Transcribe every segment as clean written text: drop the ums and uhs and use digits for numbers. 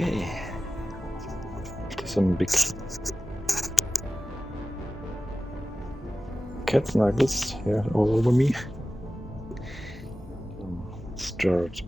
Okay. Some big cat snuggles here all over me. Start.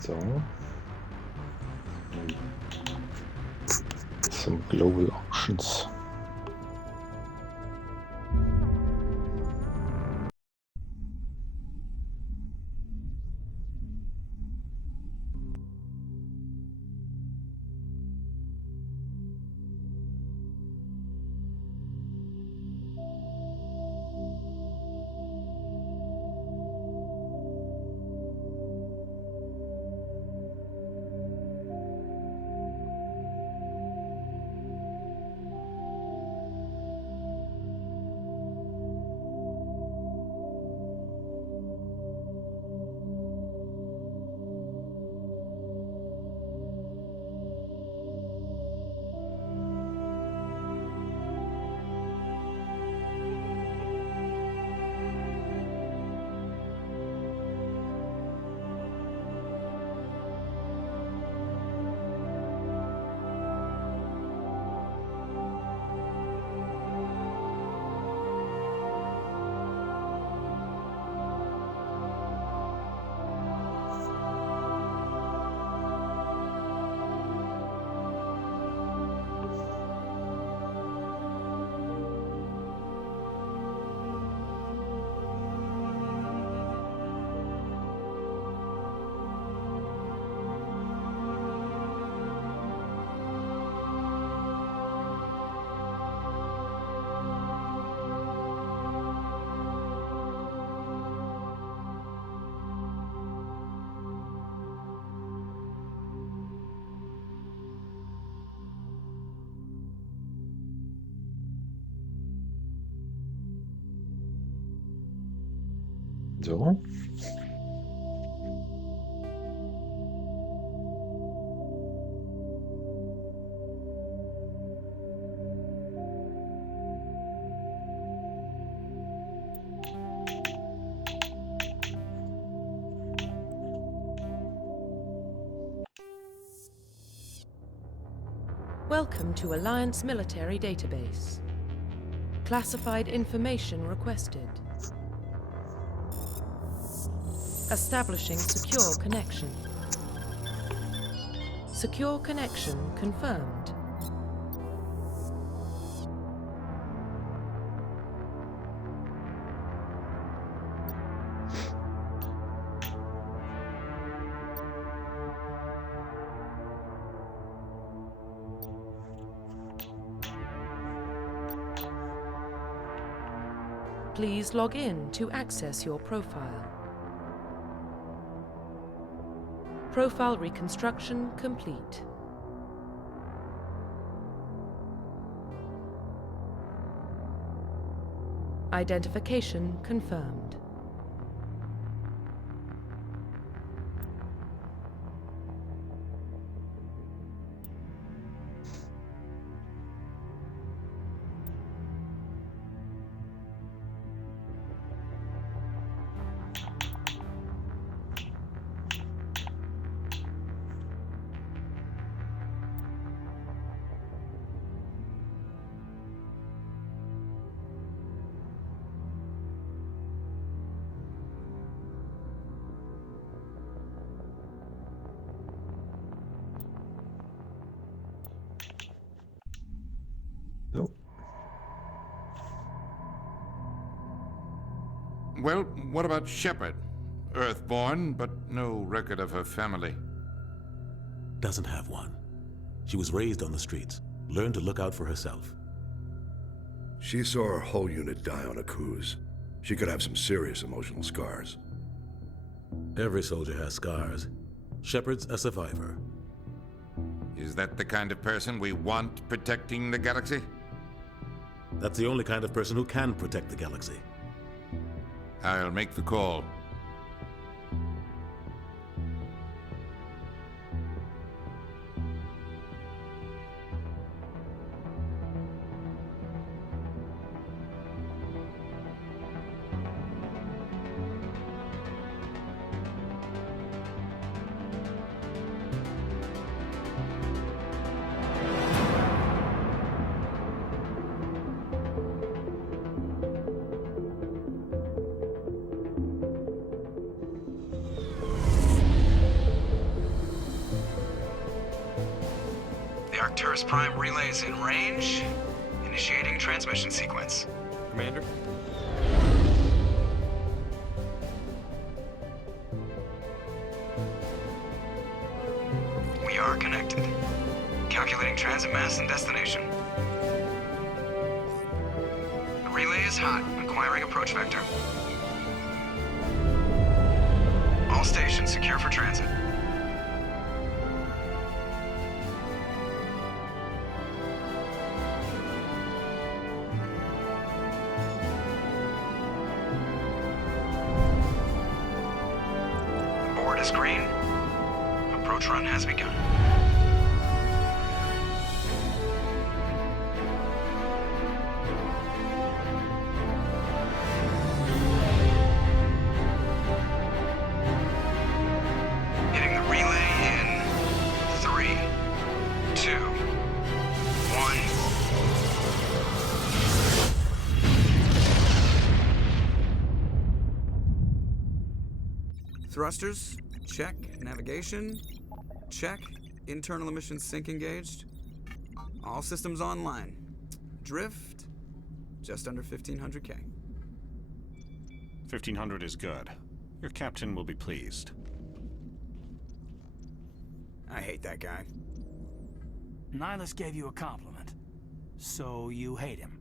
So, some global auctions. So. Welcome to Alliance Military Database. Classified information requested. Establishing secure connection. Secure connection confirmed. Please log in to access your profile. Profile reconstruction complete. Identification confirmed. Well, what about Shepard? Earthborn, but no record of her family. Doesn't have one. She was raised on the streets. learn to look out for herself. She saw her whole unit die on a cruise. She could have some serious emotional scars. Every soldier has scars. Shepard's a survivor. Is that the kind of person we want protecting the galaxy? That's the only kind of person who can protect the galaxy. I'll make the call. The Arcturus Prime relay is in range. Initiating transmission sequence. Commander? We are connected. Calculating transit mass and destination. The relay is hot. Acquiring approach vector. All stations secure for transit. Board is green. Approach run has begun. Hitting the relay in 3, 2, 1. Thrusters, check. Navigation, check. Internal emissions sync engaged. All systems online. Drift, just under 1500K. 1500 is good. Your captain will be pleased. I hate that guy. Nihilus gave you a compliment. So you hate him.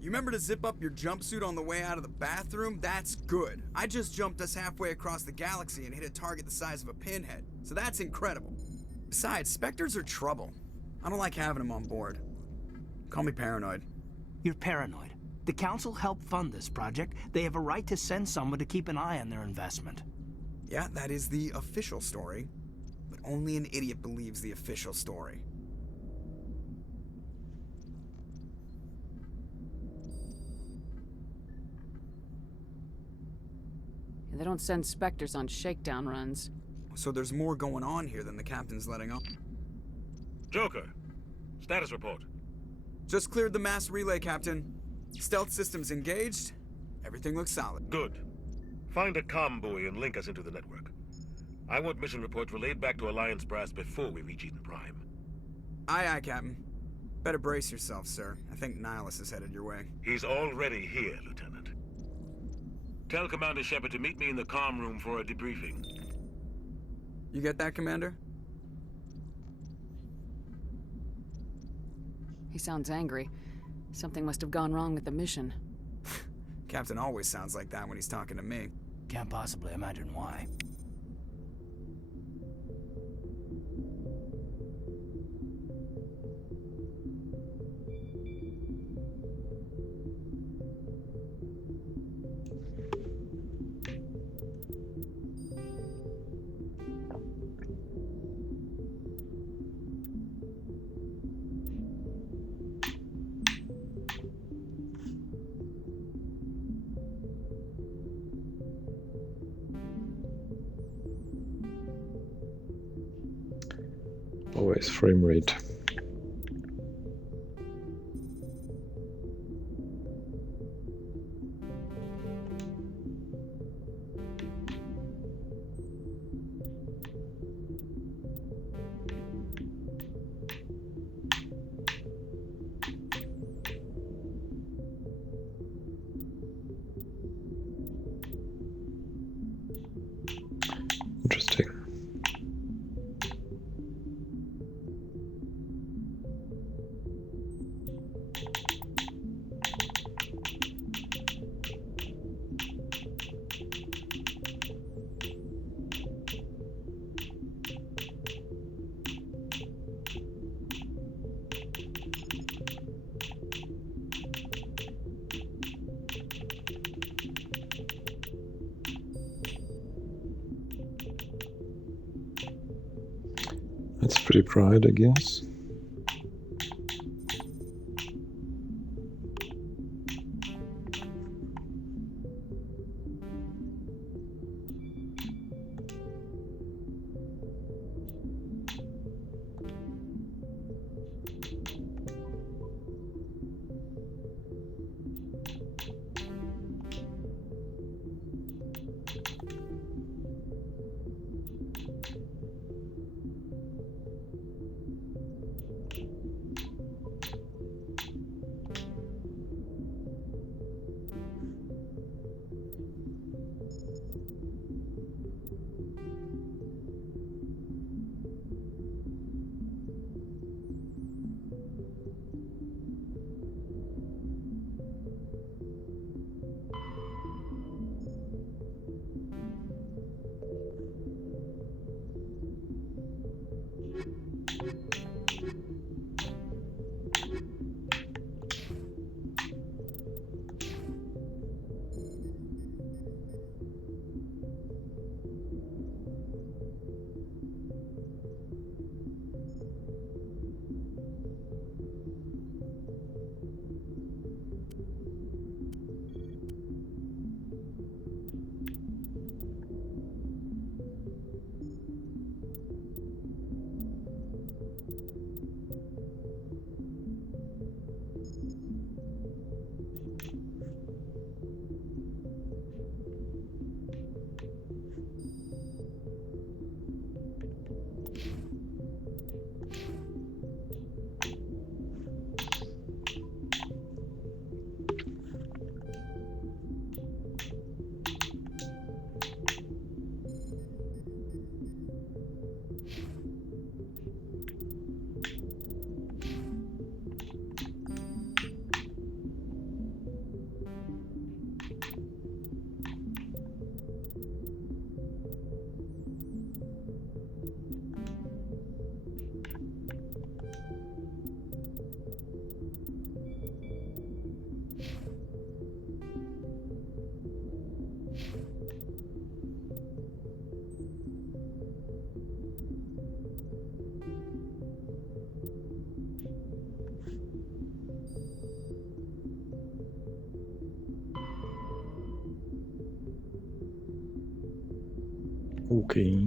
You remember to zip up your jumpsuit on the way out of the bathroom? That's good. I just jumped us halfway across the galaxy and hit a target the size of a pinhead. So that's incredible. Besides, Spectres are trouble. I don't like having them on board. Call me paranoid. You're paranoid. The Council helped fund this project. They have a right to send someone to keep an eye on their investment. Yeah, that is the official story. But only an idiot believes the official story. They don't send Spectres on shakedown runs. So there's more going on here than the captain's letting on. Joker, status report. Just cleared the mass relay, Captain. Stealth systems engaged. Everything looks solid. Good. Find a comm buoy and link us into the network. I want mission reports relayed back to Alliance brass before we reach Eden Prime. Aye, aye, Captain. Better brace yourself, sir. I think Nihilus is headed your way. He's already here, Lieutenant. Tell Commander Shepard to meet me in the comm room for a debriefing. You get that, Commander? He sounds angry. Something must have gone wrong with the mission. Captain always sounds like that when he's talking to me. Can't possibly imagine why. Always frame rate. Interesting. It's pretty bright, I guess. Okay.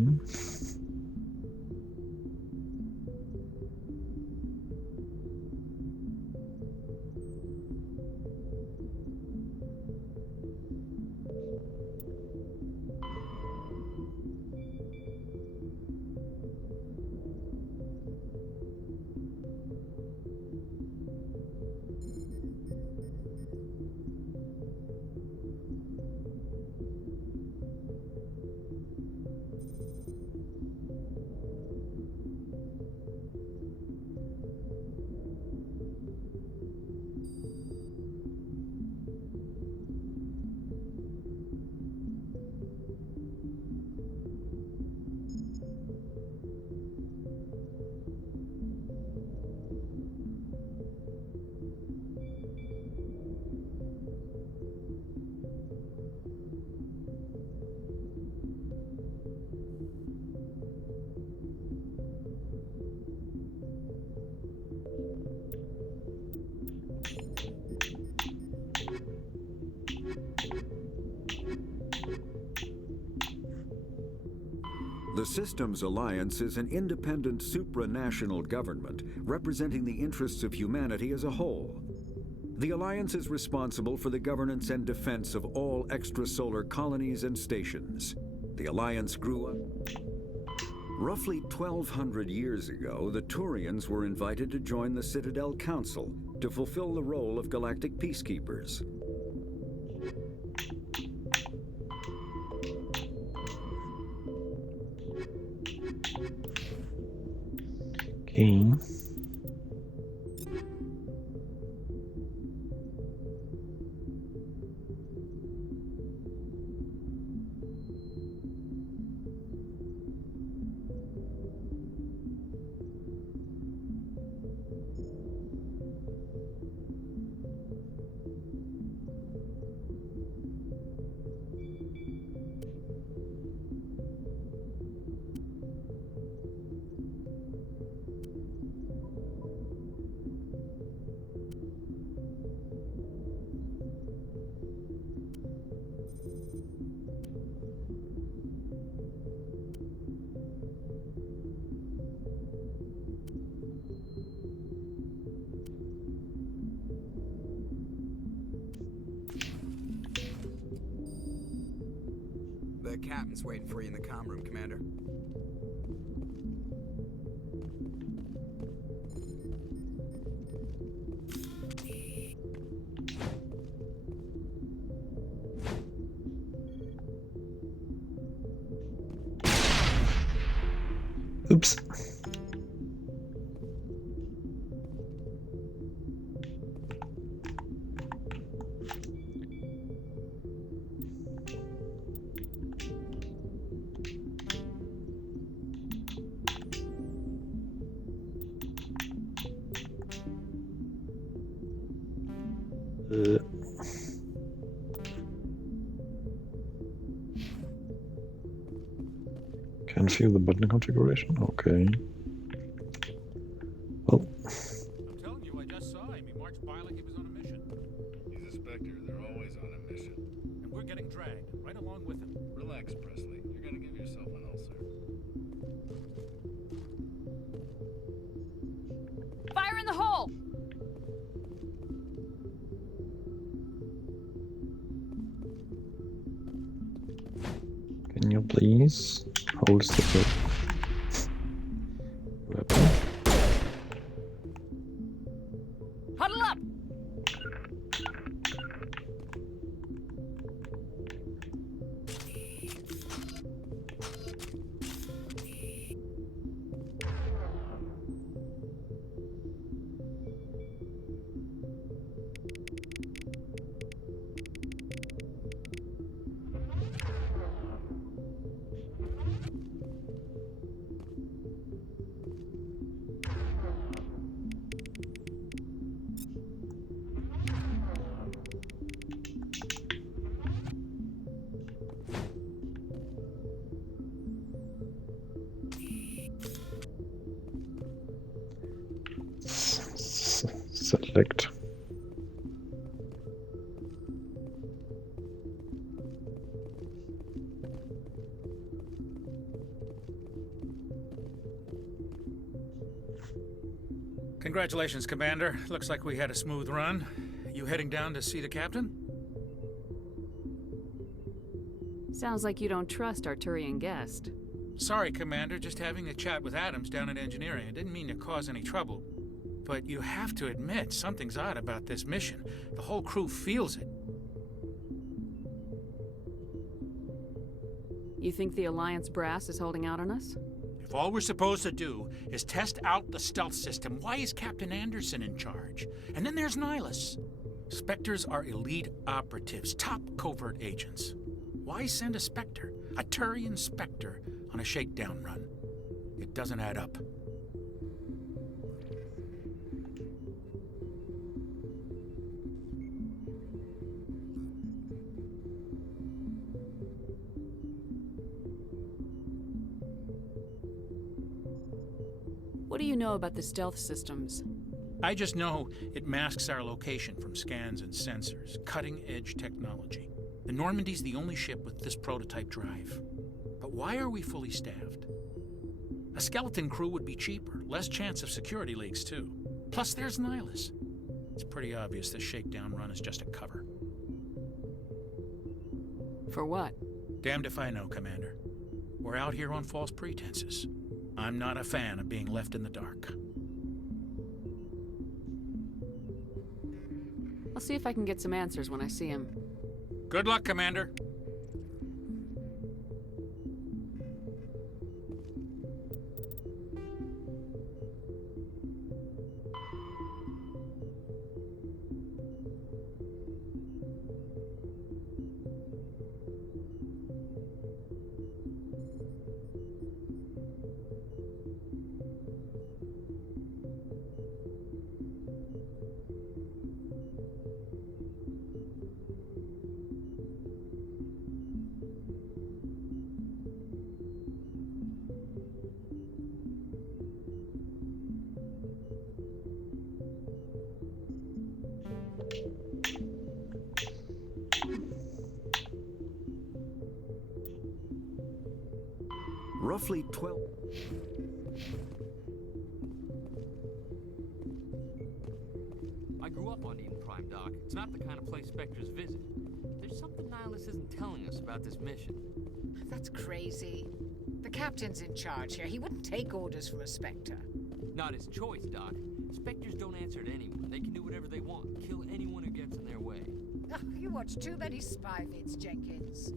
The Systems Alliance is an independent supranational government representing the interests of humanity as a whole. The Alliance is responsible for the governance and defense of all extrasolar colonies and stations. The Alliance grew up. Roughly 1,200 years ago, the Turians were invited to join the Citadel Council to fulfill the role of galactic peacekeepers. Okay. captain's waiting for you in the comm room, Commander. Oops. Can feel the button configuration. Okay. Well, I'm telling you, I just saw him. He marched by like he was on a mission. He's a Spectre. They're always on a mission. And we're getting dragged right along with him. Relax, Presley. You're gonna give yourself an ulcer. Fire in the hole! can you please holster the weapon? Huddle up! Select. Congratulations, Commander. Looks like we had a smooth run. You heading down to see the captain? Sounds like you don't trust our Turian guest. Sorry, Commander. Just having a chat with Adams down at engineering. I didn't mean to cause any trouble. But you have to admit, something's odd about this mission. The whole crew feels it. You think the Alliance brass is holding out on us? If all we're supposed to do is test out the stealth system, why is Captain Anderson in charge? And then there's Nihilus. Spectres are elite operatives, top covert agents. Why send a Spectre, a Turian Spectre, on a shakedown run? It doesn't add up. What do you know about the stealth systems? I just know it masks our location from scans and sensors. Cutting-edge technology. The Normandy's the only ship with this prototype drive. But why are we fully staffed? A skeleton crew would be cheaper, less chance of security leaks too. Plus there's Nihilus. It's pretty obvious this shakedown run is just a cover. For what? Damned if I know, Commander. We're out here on false pretenses. I'm not a fan of being left in the dark. I'll see if I can get some answers when I see him. Good luck, Commander. Roughly 12... I grew up on Eden Prime, Doc. It's not the kind of place Spectres visit. There's something Nihilus isn't telling us about this mission. That's crazy. The captain's in charge here. He wouldn't take orders from a Spectre. Not his choice, Doc. Spectres don't answer to anyone. They can do whatever they want, kill anyone who gets in their way. Oh, you watch too many spy vids, Jenkins.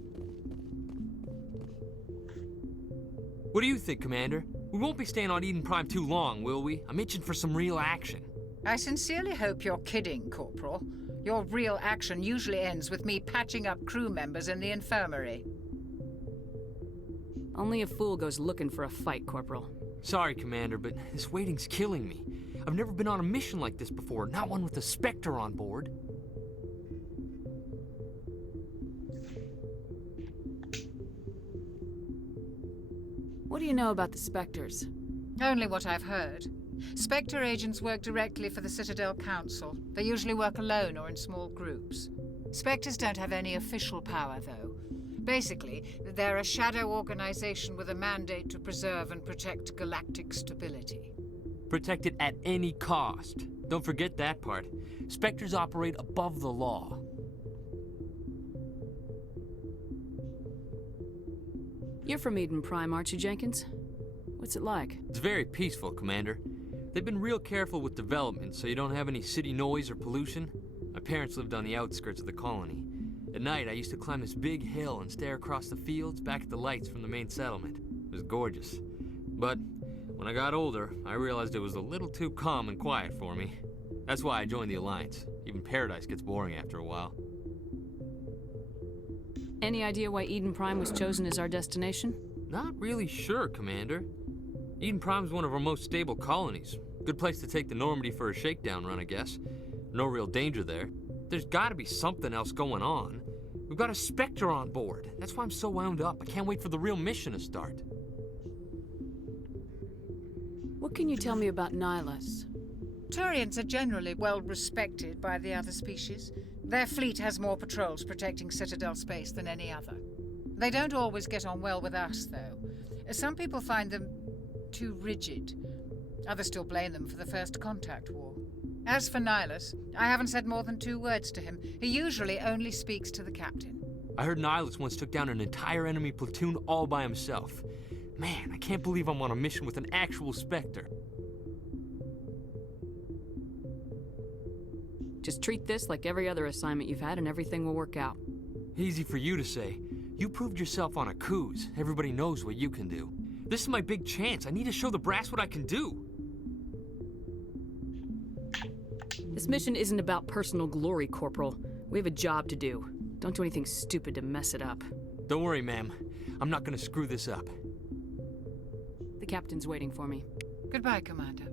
What do you think, Commander? We won't be staying on Eden Prime too long, will we? I'm itching for some real action. I sincerely hope you're kidding, Corporal. Your real action usually ends with me patching up crew members in the infirmary. Only a fool goes looking for a fight, Corporal. Sorry, Commander, but this waiting's killing me. I've never been on a mission like this before, not one with a Spectre on board. What do you know about the Spectres? Only what I've heard. Spectre agents work directly for the Citadel Council. They usually work alone or in small groups. Spectres don't have any official power, though. Basically, they're a shadow organization with a mandate to preserve and protect galactic stability. Protect it at any cost. Don't forget that part. Spectres operate above the law. You're from Eden Prime, aren't you, Jenkins? What's it like? It's very peaceful, Commander. They've been real careful with development, so you don't have any city noise or pollution. My parents lived on the outskirts of the colony. At night, I used to climb this big hill and stare across the fields back at the lights from the main settlement. It was gorgeous. But when I got older, I realized it was a little too calm and quiet for me. That's why I joined the Alliance. Even paradise gets boring after a while. Any idea why Eden Prime was chosen as our destination? Not really sure, Commander. Eden Prime's one of our most stable colonies. Good place to take the Normandy for a shakedown run, I guess. No real danger there. There's gotta be something else going on. We've got a Spectre on board. That's why I'm so wound up. I can't wait for the real mission to start. What can you tell me about Nihilus? Turians are generally well respected by the other species. Their fleet has more patrols protecting Citadel space than any other. They don't always get on well with us, though. Some people find them too rigid. Others still blame them for the First Contact War. As for Nihilus, I haven't said more than 2 words to him. He usually only speaks to the captain. I heard Nihilus once took down an entire enemy platoon all by himself. Man, I can't believe I'm on a mission with an actual Spectre. Just treat this like every other assignment you've had and everything will work out. Easy for you to say. You proved yourself on a cruise. Everybody knows what you can do. This is my big chance. I need to show the brass what I can do. This mission isn't about personal glory, Corporal. We have a job to do. Don't do anything stupid to mess it up. Don't worry, ma'am. I'm not gonna screw this up. The captain's waiting for me. Goodbye, Commander.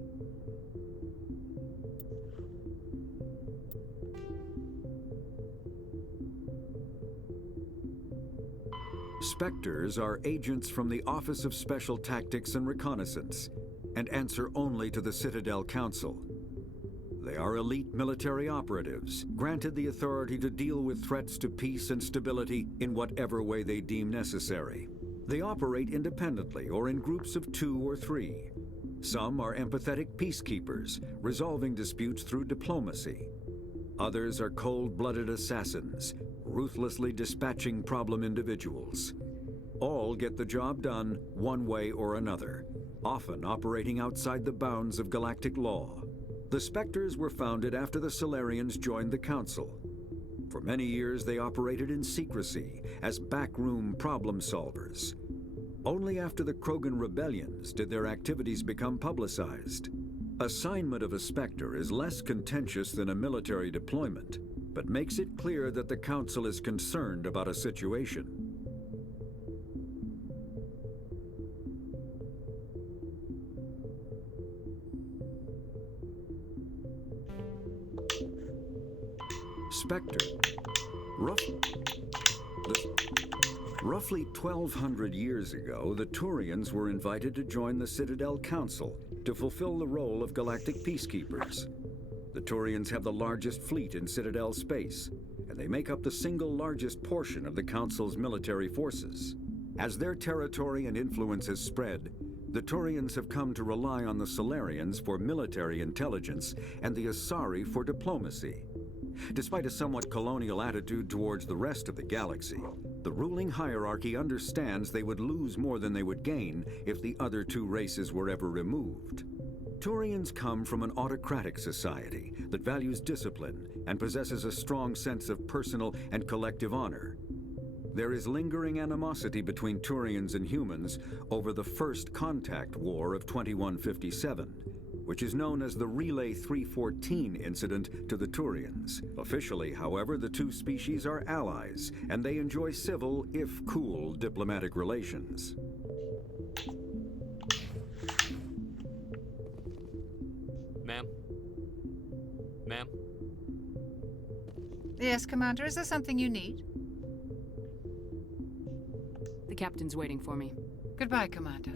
Spectres are agents from the Office of Special Tactics and Reconnaissance, and answer only to the Citadel Council. They are elite military operatives, granted the authority to deal with threats to peace and stability in whatever way they deem necessary. They operate independently or in groups of 2 or 3. Some are empathetic peacekeepers, resolving disputes through diplomacy. Others are cold-blooded assassins, ruthlessly dispatching problem individuals. All get the job done one way or another, often operating outside the bounds of galactic law. The Spectres were founded after the Solarians joined the Council. For many years, they operated in secrecy as backroom problem solvers. Only after the Krogan rebellions did their activities become publicized. Assignment of a Spectre is less contentious than a military deployment, but makes it clear that the Council is concerned about a situation. Spectre. Roughly 1,200 years ago, the Turians were invited to join the Citadel Council to fulfill the role of galactic peacekeepers. The Turians have the largest fleet in Citadel space, and they make up the single largest portion of the Council's military forces. As their territory and influence has spread, the Turians have come to rely on the Solarians for military intelligence and the Asari for diplomacy. Despite a somewhat colonial attitude towards the rest of the galaxy, The ruling hierarchy understands they would lose more than they would gain if the other two races were ever removed. Turians come from an autocratic society that values discipline and possesses a strong sense of personal and collective honor. There is lingering animosity between Turians and humans over the First Contact War of 2157, which is known as the Relay 314 incident to the Turians. Officially, however, the two species are allies, and they enjoy civil, if cool, diplomatic relations. Ma'am? Ma'am? Yes, Commander, is there something you need? The captain's waiting for me. Goodbye, Commander.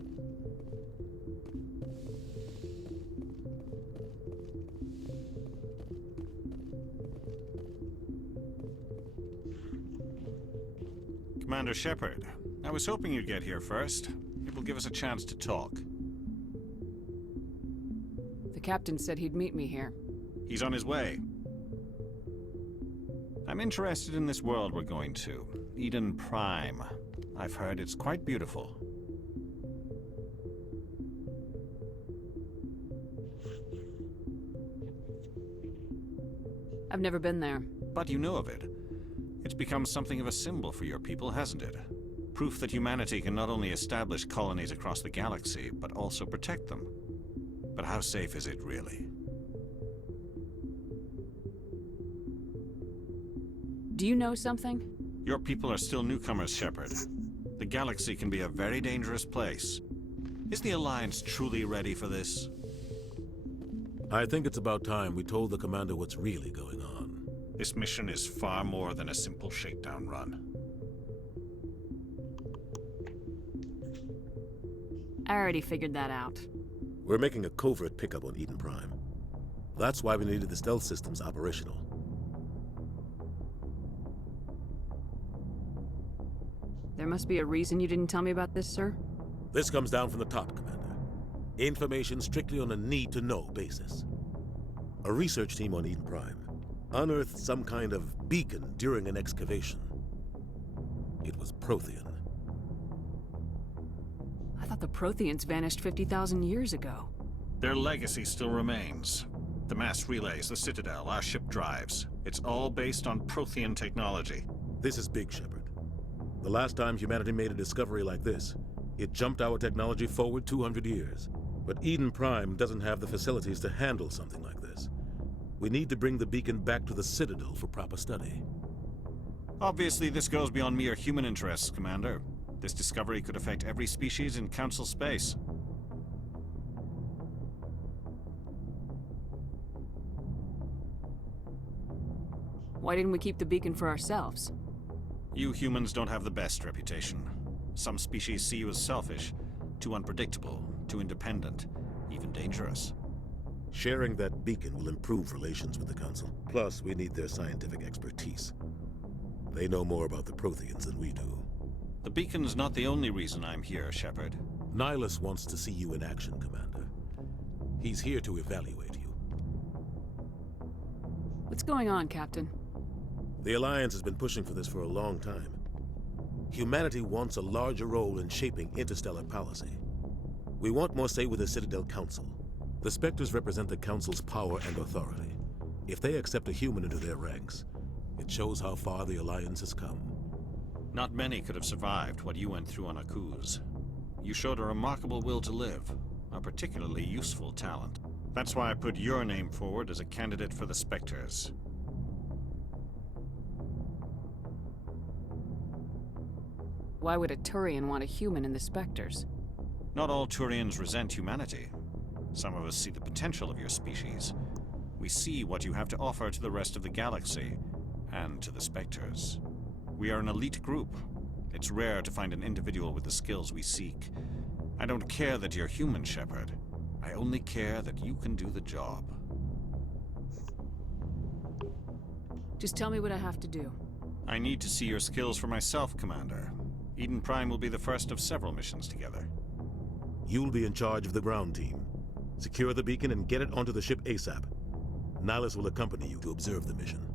Commander Shepard, I was hoping you'd get here first. It will give us a chance to talk. The captain said he'd meet me here. He's on his way. I'm interested in this world we're going to, Eden Prime. I've heard it's quite beautiful. I've never been there. But you know of it. It's become something of a symbol for your people, hasn't it? Proof that humanity can not only establish colonies across the galaxy, but also protect them. But how safe is it, really? Do you know something? Your people are still newcomers, Shepard. The galaxy can be a very dangerous place. Is the Alliance truly ready for this? I think it's about time we told the commander what's really going on. This mission is far more than a simple shakedown run. I already figured that out. We're making a covert pickup on Eden Prime. That's why we needed the stealth systems operational. There must be a reason you didn't tell me about this, sir? This comes down from the top, Commander. Information strictly on a need-to-know basis. A research team on Eden Prime unearthed some kind of beacon during an excavation. It was Prothean. I thought the Protheans vanished 50,000 years ago. Their legacy still remains. The mass relays, the Citadel, our ship drives. It's all based on Prothean technology. This is big, Shepard. The last time humanity made a discovery like this, it jumped our technology forward 200 years. But Eden Prime doesn't have the facilities to handle something like this. We need to bring the beacon back to the Citadel for proper study. Obviously, this goes beyond mere human interests, Commander. This discovery could affect every species in Council space. Why didn't we keep the beacon for ourselves? You humans don't have the best reputation. Some species see you as selfish, too unpredictable, too independent, even dangerous. Sharing that beacon will improve relations with the Council. Plus, we need their scientific expertise. They know more about the Protheans than we do. The beacon's not the only reason I'm here, Shepard. Nihilus wants to see you in action, Commander. He's here to evaluate you. What's going on, Captain? The Alliance has been pushing for this for a long time. Humanity wants a larger role in shaping interstellar policy. We want more say with the Citadel Council. The Spectres represent the Council's power and authority. If they accept a human into their ranks, it shows how far the Alliance has come. Not many could have survived what you went through on Akuz. You showed a remarkable will to live, a particularly useful talent. That's why I put your name forward as a candidate for the Spectres. Why would a Turian want a human in the Spectres? Not all Turians resent humanity. Some of us see the potential of your species. We see what you have to offer to the rest of the galaxy, and to the Spectres. We are an elite group. It's rare to find an individual with the skills we seek. I don't care that you're human, Shepard. I only care that you can do the job. Just tell me what I have to do. I need to see your skills for myself, Commander. Eden Prime will be the first of several missions together. You'll be in charge of the ground team. Secure the beacon and get it onto the ship ASAP. Nihilus will accompany you to observe the mission.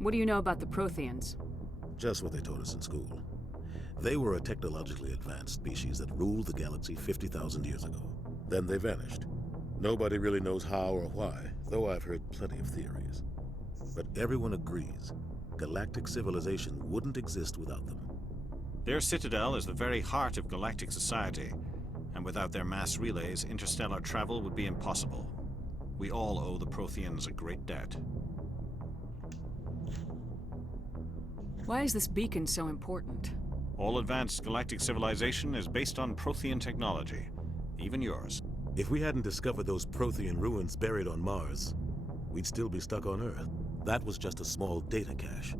What do you know about the Protheans? Just what they taught us in school. They were a technologically advanced species that ruled the galaxy 50,000 years ago. Then they vanished. Nobody really knows how or why, though I've heard plenty of theories. But everyone agrees, galactic civilization wouldn't exist without them. Their citadel is the very heart of galactic society, and without their mass relays, interstellar travel would be impossible. We all owe the Protheans a great debt. Why is this beacon so important? All advanced galactic civilization is based on Prothean technology, even yours. If we hadn't discovered those Prothean ruins buried on Mars, we'd still be stuck on Earth. That was just a small data cache.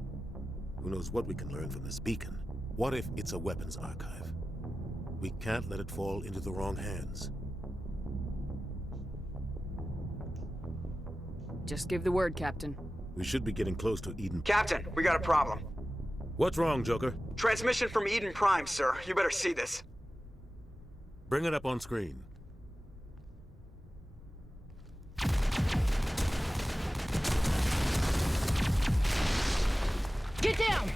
Who knows what we can learn from this beacon? What if it's a weapons archive? We can't let it fall into the wrong hands. Just give the word, Captain. We should be getting close to Eden. Captain, we got a problem. What's wrong, Joker? Transmission from Eden Prime, sir. You better see this. Bring it up on screen. Get down!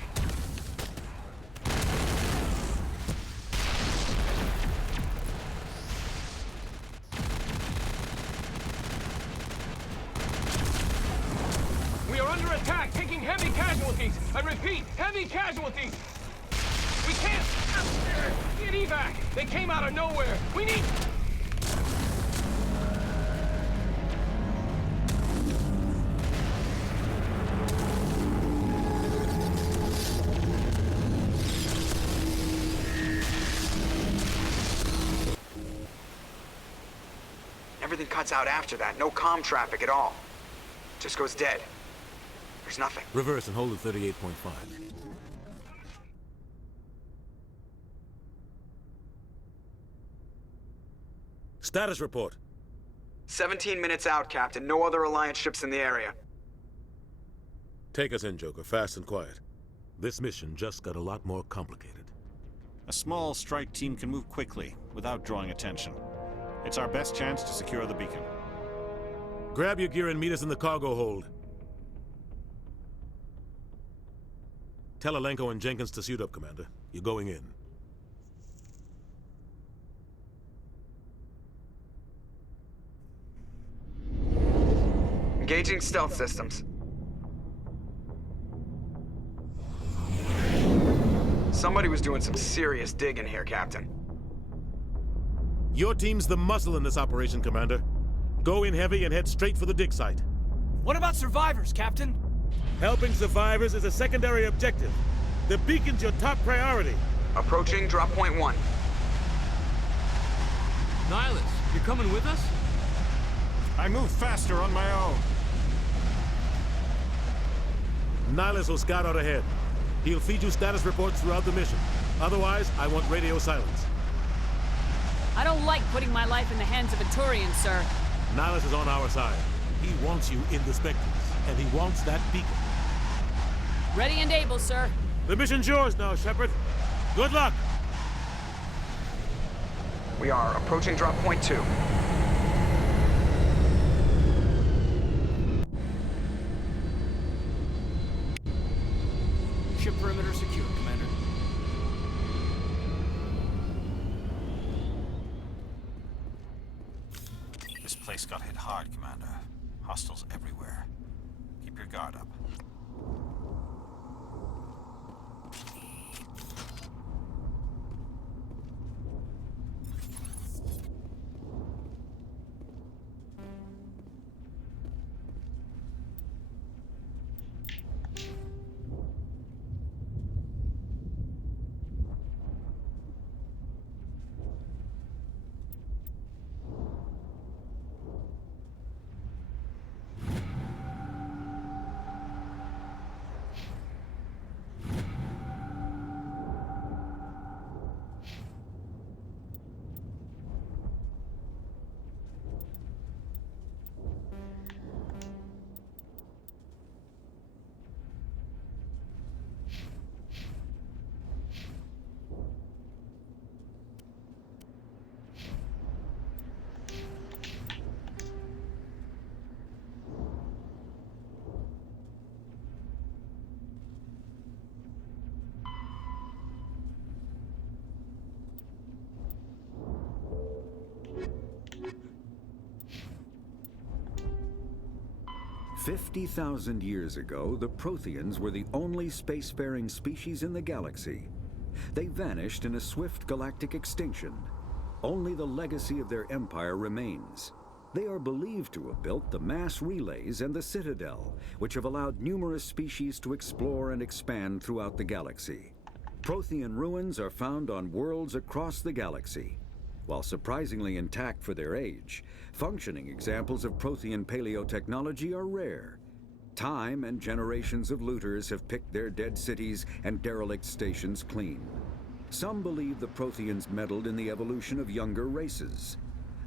We are under attack, taking heavy casualties. I repeat, heavy casualties. We can't get evac. They came out of nowhere. We need... Everything cuts out after that. No comm traffic at all. Just goes dead. There's nothing. Reverse and hold at 38.5. Status report. 17 minutes out, Captain. No other Alliance ships in the area. Take us in, Joker, fast and quiet. This mission just got a lot more complicated. A small strike team can move quickly, without drawing attention. It's our best chance to secure the beacon. Grab your gear and meet us in the cargo hold. Tell Alenko and Jenkins to suit up, Commander. You're going in. Engaging stealth systems. Somebody was doing some serious digging here, Captain. Your team's the muscle in this operation, Commander. Go in heavy and head straight for the dig site. What about survivors, Captain? Helping survivors is a secondary objective. The beacon's your top priority. Approaching drop point 1. Nihilus, you're coming with us? I move faster on my own. Nihilus will scout out ahead. He'll feed you status reports throughout the mission. Otherwise, I want radio silence. I don't like putting my life in the hands of a Turian, sir. Nihilus is on our side. He wants you in the Spectres, and he wants that beacon. Ready and able, sir. The mission's yours now, Shepard. Good luck! We are approaching drop point 2. Ship perimeter secure, Commander. This place got hit hard, Commander. Hostiles everywhere. Keep your guard up. 50,000 years ago, the Protheans were the only spacefaring species in the galaxy. They vanished in a swift galactic extinction. Only the legacy of their empire remains. They are believed to have built the mass relays and the Citadel, which have allowed numerous species to explore and expand throughout the galaxy. Prothean ruins are found on worlds across the galaxy. While surprisingly intact for their age, functioning examples of Prothean paleotechnology are rare. Time and generations of looters have picked their dead cities and derelict stations clean. Some believe the Protheans meddled in the evolution of younger races.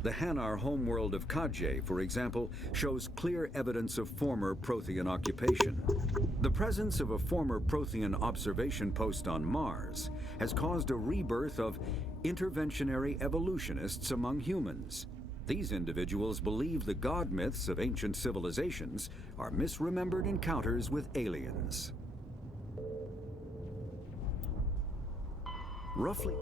The Hanar homeworld of Kajay, for example, shows clear evidence of former Prothean occupation. The presence of a former Prothean observation post on Mars has caused a rebirth of interventionary evolutionists among humans. These individuals believe the god myths of ancient civilizations are misremembered encounters with aliens. Roughly...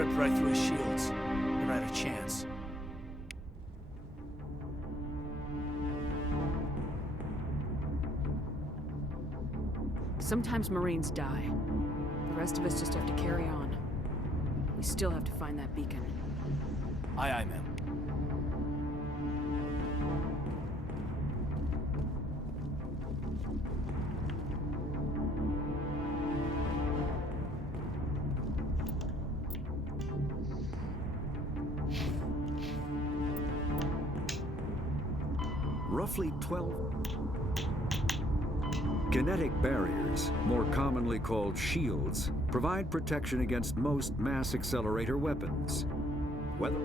ripped right through his shields. Never had a chance. Sometimes Marines die. The rest of us just have to carry on. We still have to find that beacon. Aye, aye, ma'am. Roughly 12 kinetic barriers, more commonly called shields, provide protection against most mass accelerator weapons. Whether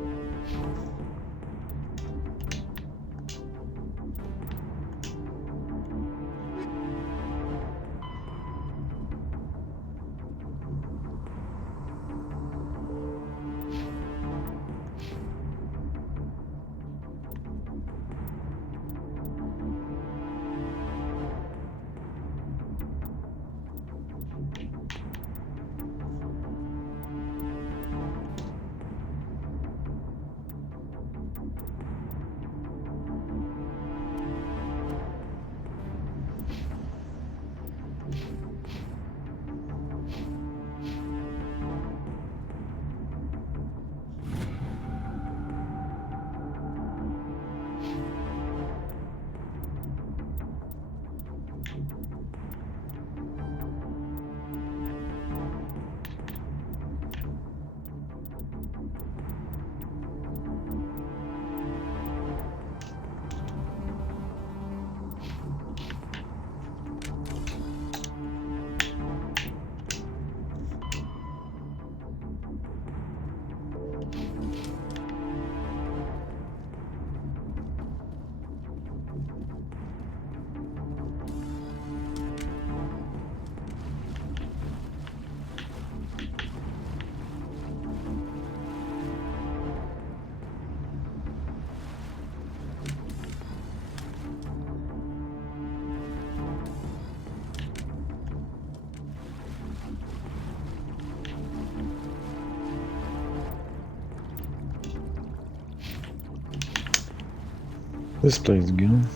This place again.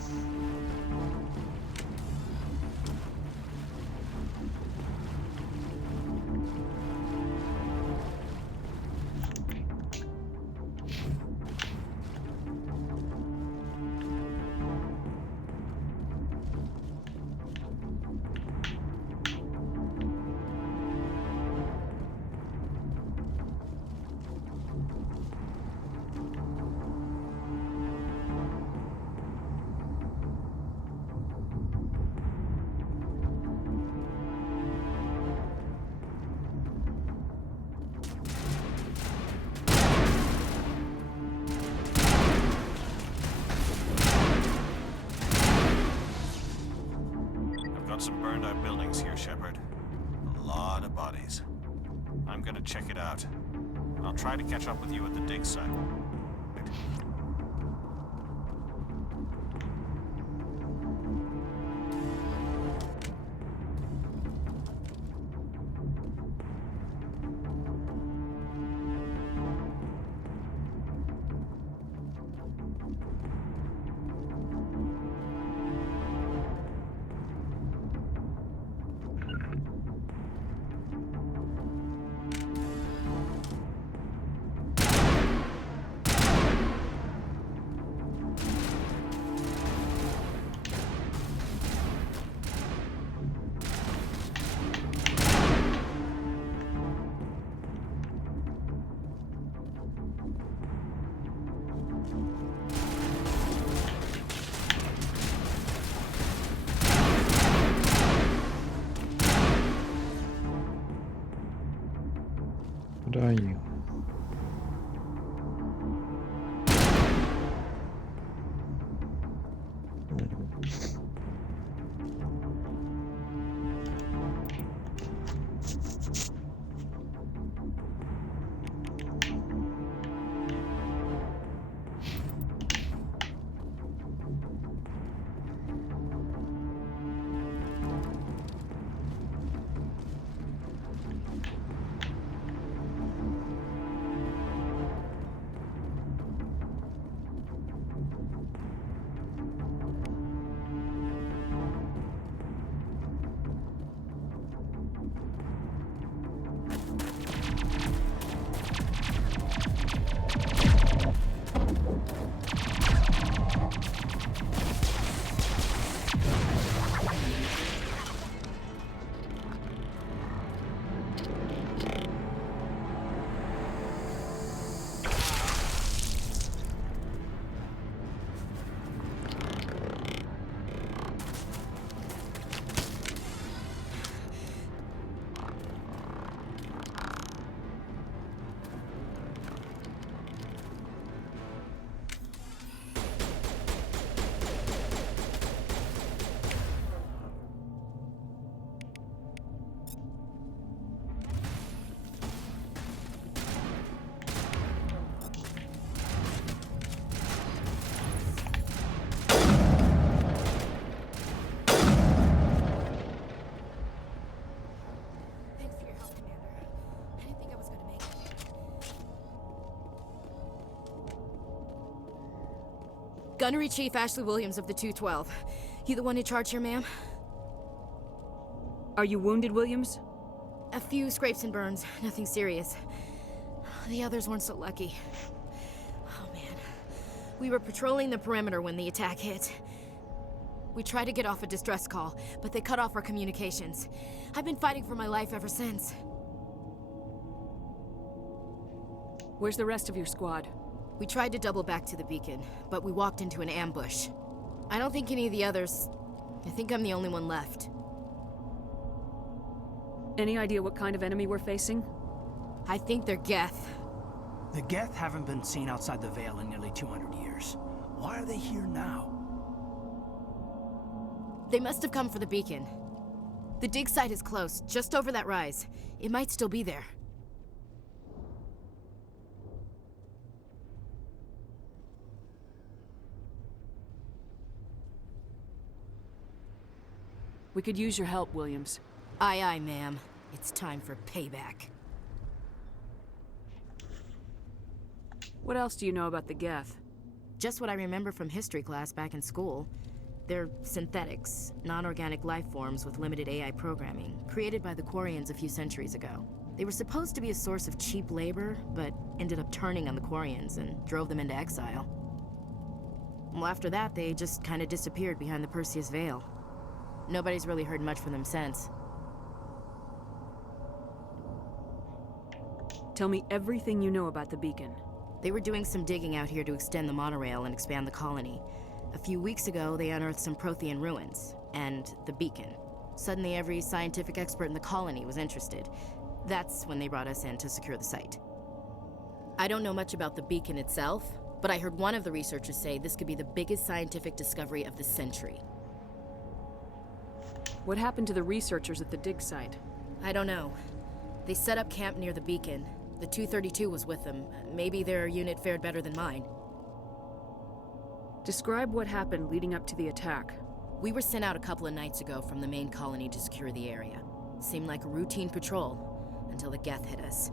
Some burned out buildings here, Shepard. A lot of bodies. I'm gonna check it out. I'll try to catch up with you at the dig site. What are you? Gunnery Chief Ashley Williams of the 212. You the one in charge here, ma'am? Are you wounded, Williams? A few scrapes and burns, nothing serious. The others weren't so lucky. Oh man. We were patrolling the perimeter when the attack hit. We tried to get off a distress call, but they cut off our communications. I've been fighting for my life ever since. Where's the rest of your squad? We tried to double back to the beacon, but we walked into an ambush. I don't think any of the others... I think I'm the only one left. Any idea what kind of enemy we're facing? I think they're Geth. The Geth haven't been seen outside the Veil in nearly 200 years. Why are they here now? They must have come for the beacon. The dig site is close, just over that rise. It might still be there. We could use your help, Williams. Aye, aye, ma'am. It's time for payback. What else do you know about the Geth? Just what I remember from history class back in school. They're synthetics, non-organic life forms with limited AI programming, created by the Quarians a few centuries ago. They were supposed to be a source of cheap labor, but ended up turning on the Quarians and drove them into exile. Well, after that, they just kind of disappeared behind the Perseus Veil. Nobody's really heard much from them since. Tell me everything you know about the beacon. They were doing some digging out here to extend the monorail and expand the colony. A few weeks ago, they unearthed some Prothean ruins, and the beacon. Suddenly, every scientific expert in the colony was interested. That's when they brought us in to secure the site. I don't know much about the beacon itself, but I heard one of the researchers say this could be the biggest scientific discovery of the century. What happened to the researchers at the dig site? I don't know. They set up camp near the beacon. The 232 was with them. Maybe their unit fared better than mine. Describe what happened leading up to the attack. We were sent out a couple of nights ago from the main colony to secure the area. Seemed like a routine patrol, until the Geth hit us.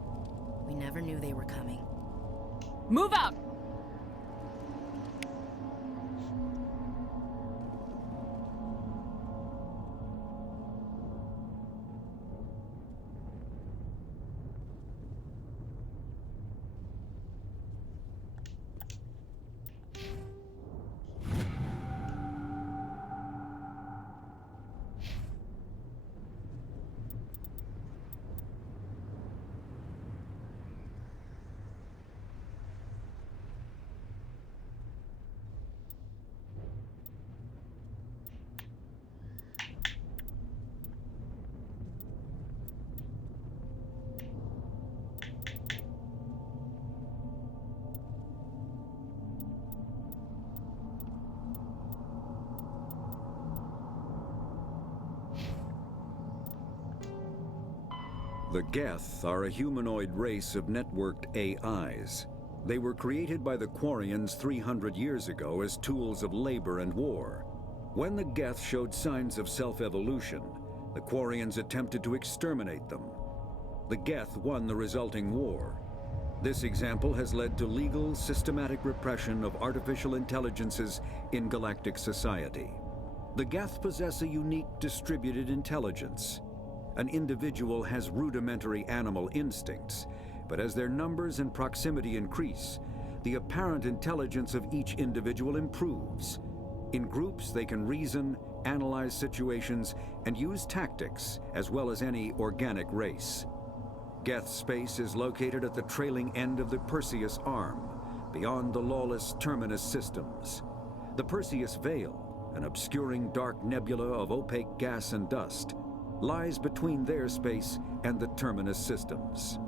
We never knew they were coming. Move out! The Geth are a humanoid race of networked AIs. They were created by the Quarians 300 years ago as tools of labor and war. When the Geth showed signs of self-evolution, the Quarians attempted to exterminate them. The Geth won the resulting war. This example has led to legal, systematic repression of artificial intelligences in galactic society. The Geth possess a unique distributed intelligence. An individual has rudimentary animal instincts, but as their numbers and proximity increase, the apparent intelligence of each individual improves. In groups, they can reason, analyze situations, and use tactics, as well as any organic race. Geth space is located at the trailing end of the Perseus Arm, beyond the lawless Terminus systems. The Perseus Veil, an obscuring dark nebula of opaque gas and dust, lies between their space and the Terminus systems.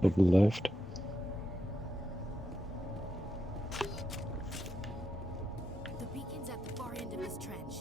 Double left. The beacon's at the far end of this trench.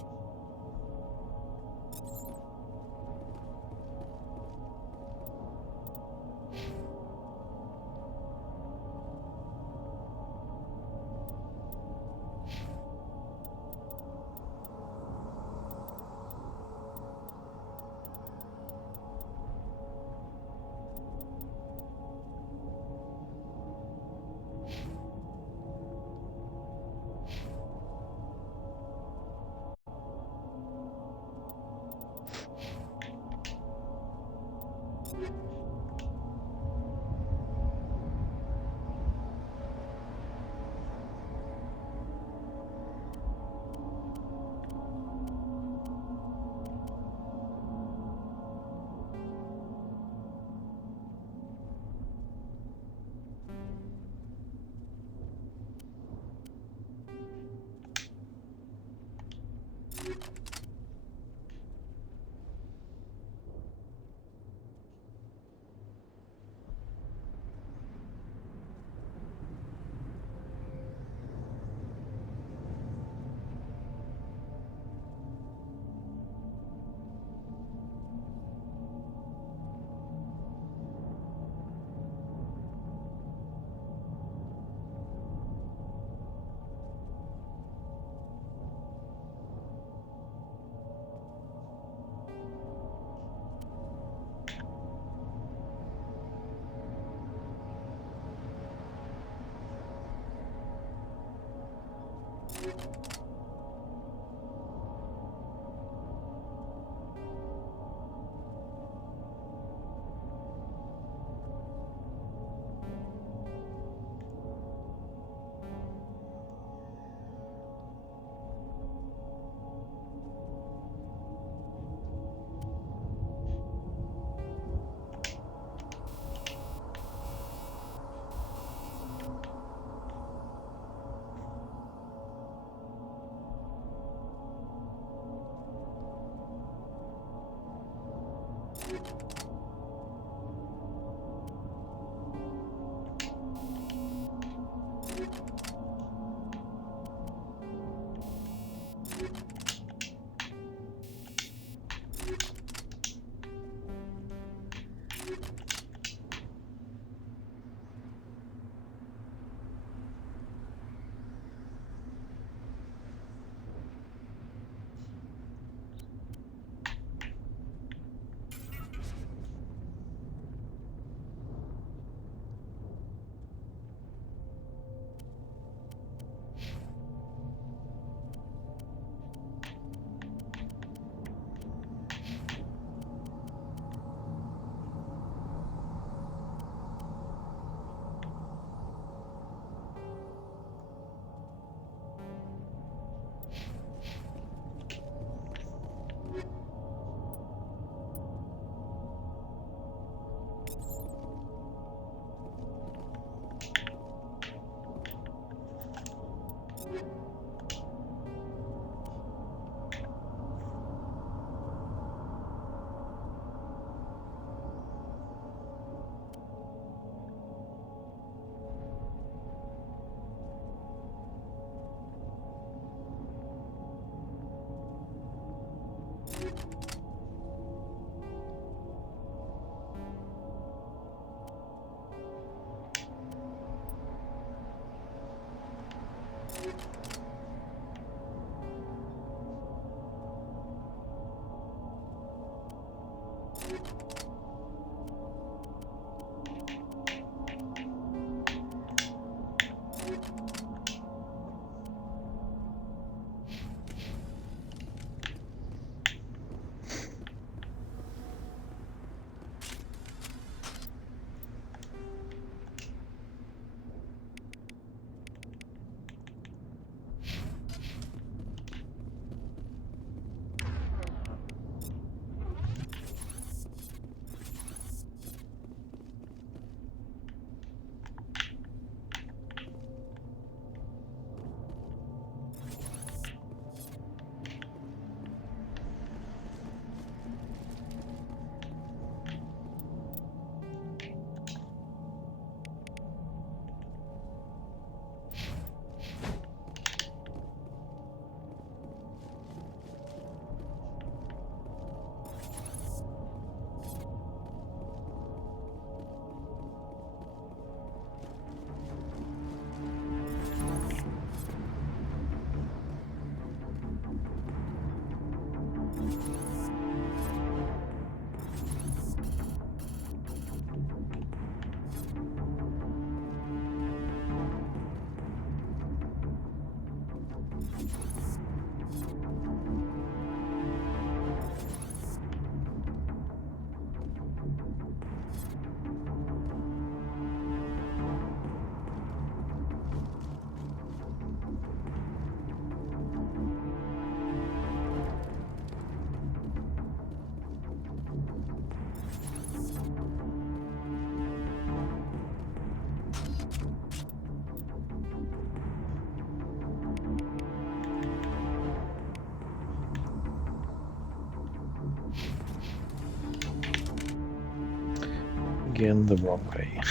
Again, the wrong way.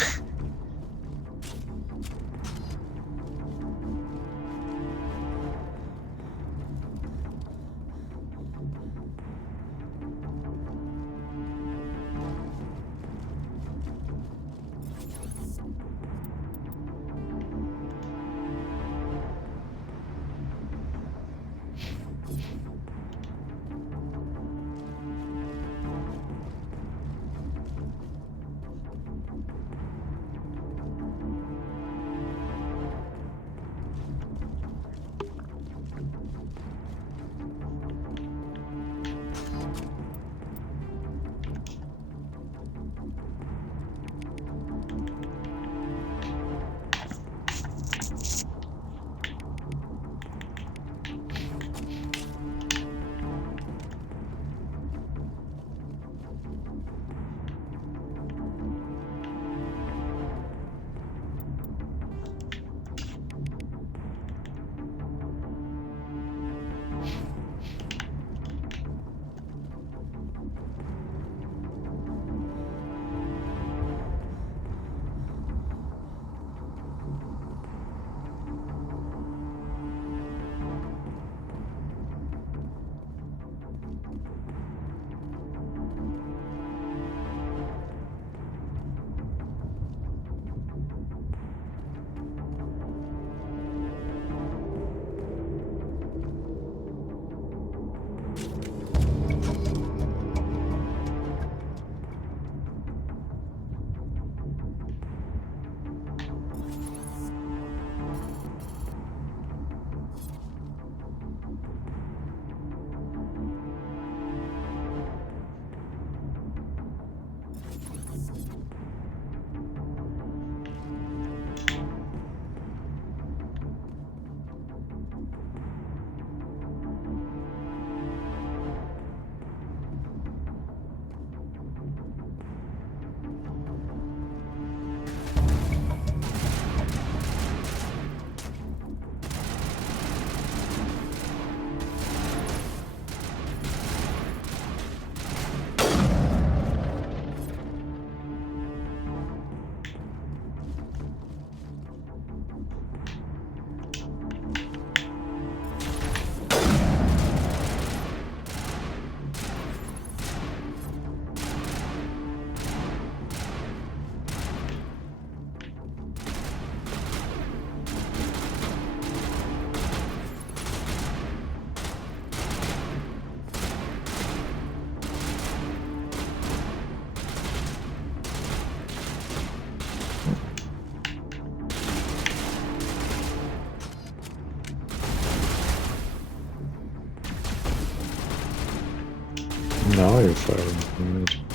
Now you're firing. Right.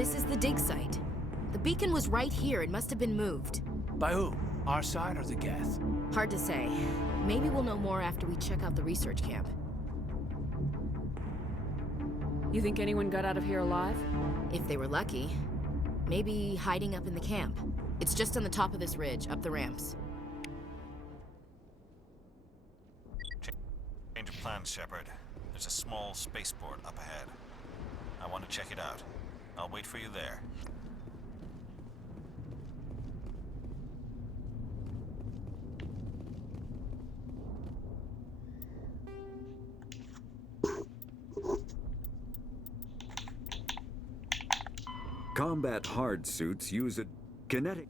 This is the dig site. The beacon was right here. It must have been moved. By who? Our side or the Geth? Hard to say. Maybe we'll know more after we check out the research camp. You think anyone got out of here alive? If they were lucky. Maybe hiding up in the camp. It's just on the top of this ridge, up the ramps. Change of plans, Shepard. There's a small spaceport up ahead. I want to check it out. I'll wait for you there. Combat hard suits use a kinetic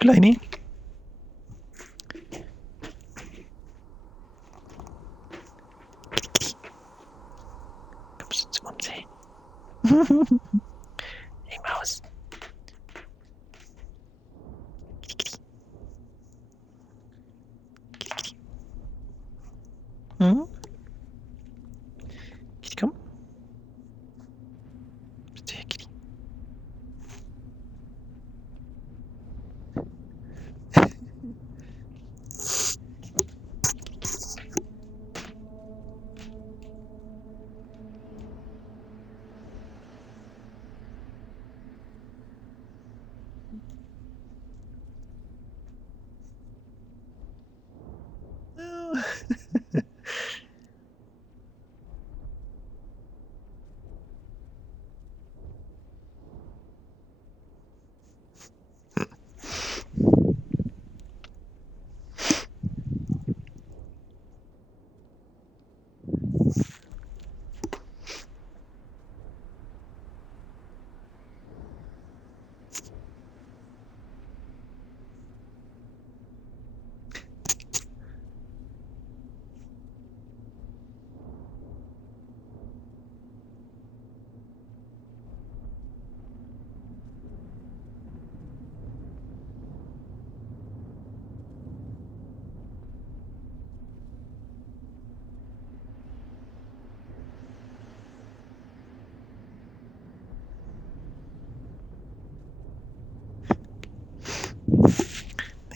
Kleine. Kommst du zum Umsehen? Hey Maus. Hm? Kitty, komm. Bist du hier, Kitty?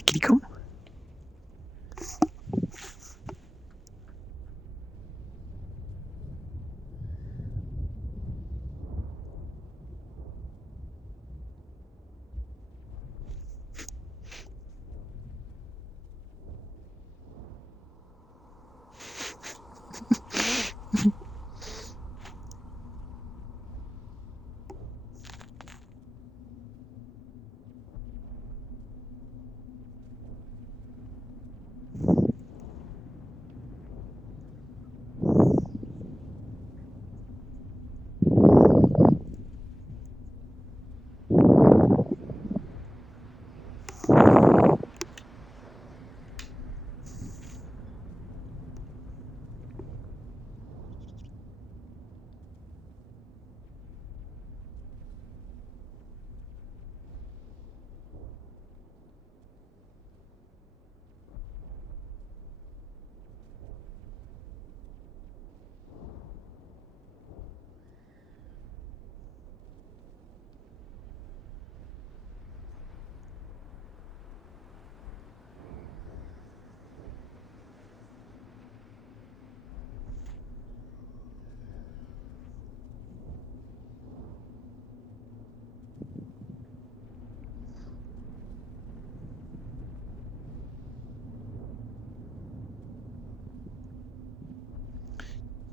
Kitty, komm.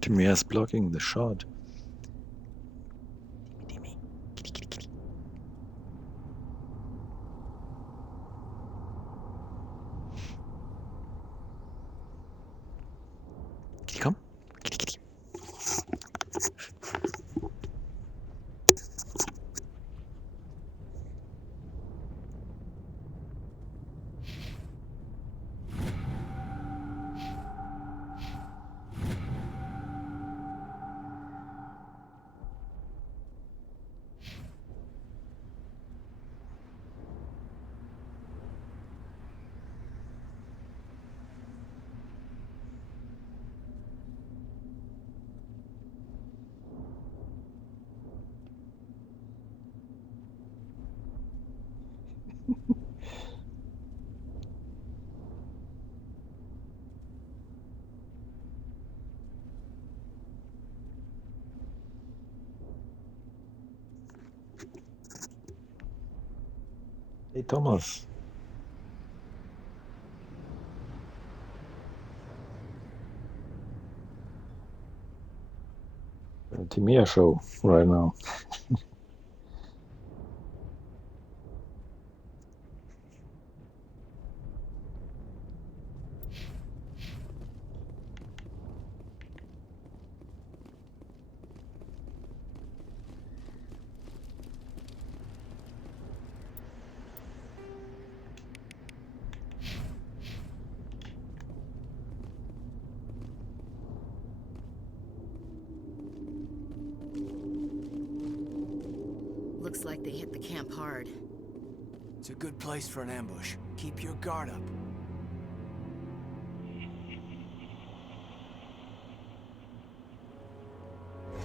Timia's blocking the shot. Timmy. Kitty, kitty, kitty. Kitty, komm. Kitty, kitty. Hey Thomas. Timia show right now. Looks like they hit the camp hard. It's a good place for an ambush. Keep your guard up.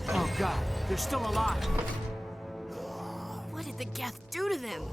Oh god, they're still alive! What did the Geth do to them?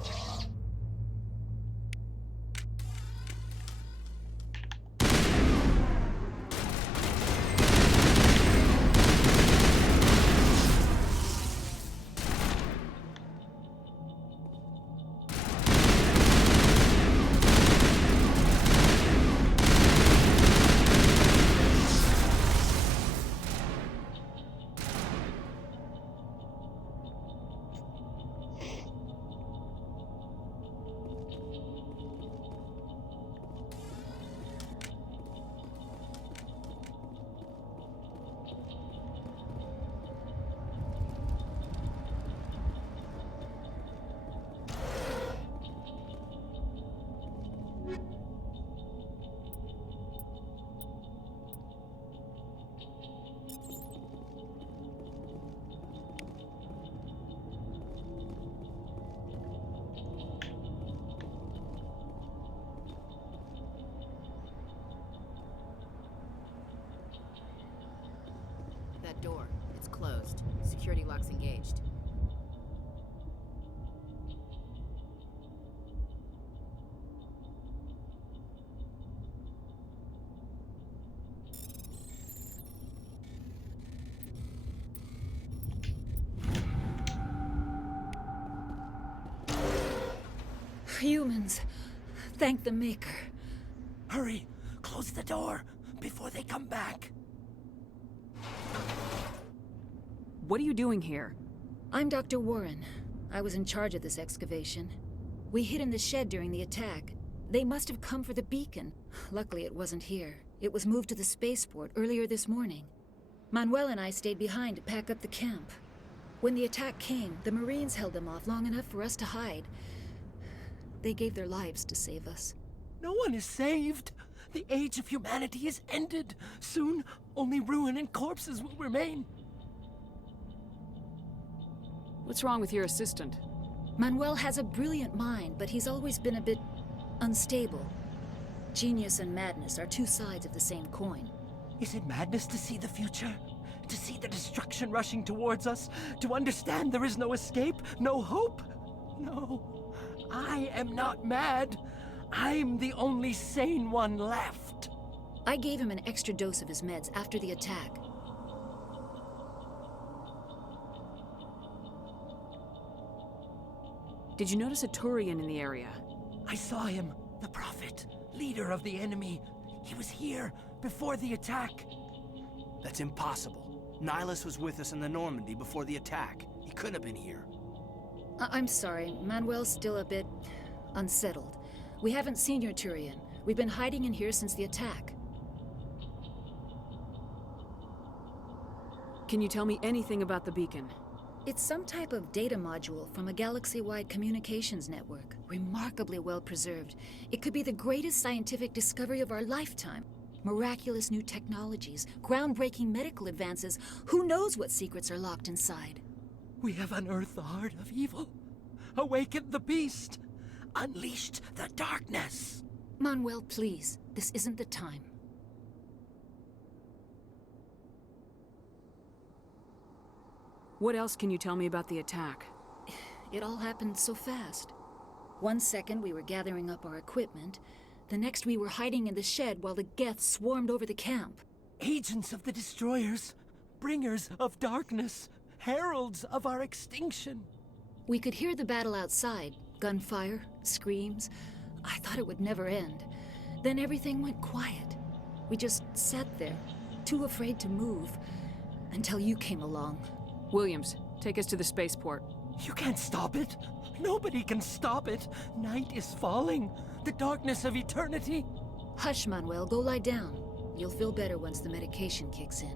That door, it's closed. Security lock's engaged. Humans. Thank the Maker. Hurry! Close the door before they come back. What are you doing here? I'm Dr. Warren. I was in charge of this excavation. We hid in the shed during the attack. They must have come for the beacon. Luckily, it wasn't here. It was moved to the spaceport earlier this morning. Manuel and I stayed behind to pack up the camp. When the attack came, the Marines held them off long enough for us to hide. They gave their lives to save us. No one is saved. The age of humanity is ended. Soon, only ruin and corpses will remain. What's wrong with your assistant? Manuel has a brilliant mind, but he's always been a bit unstable. Genius and madness are two sides of the same coin. Is it madness to see the future? To see the destruction rushing towards us? To understand there is no escape? No hope? No. I am not mad. I'm the only sane one left. I gave him an extra dose of his meds after the attack. Did you notice a Turian in the area? I saw him. The Prophet. Leader of the enemy. He was here before the attack. That's impossible. Nihilus was with us in the Normandy before the attack. He couldn't have been here. I'm sorry. Manuel's still a bit unsettled. We haven't seen your Turian. We've been hiding in here since the attack. Can you tell me anything about the beacon? It's some type of data module from a galaxy-wide communications network. Remarkably well preserved. It could be the greatest scientific discovery of our lifetime. Miraculous new technologies, groundbreaking medical advances. Who knows what secrets are locked inside? We have unearthed the heart of evil. Awakened the beast. Unleashed the darkness. Manuel, please. This isn't the time. What else can you tell me about the attack? It all happened so fast. 1 second we were gathering up our equipment. The next we were hiding in the shed while the Geth swarmed over the camp. Agents of the destroyers. Bringers of darkness. Heralds of our extinction. We could hear the battle outside. Gunfire, screams. I thought it would never end. Then everything went quiet. We just sat there, too afraid to move, until you came along. Williams, take us to the spaceport. You can't stop it. Nobody can stop it. Night is falling. The darkness of eternity. Hush, Manuel. Go lie down. You'll feel better once the medication kicks in.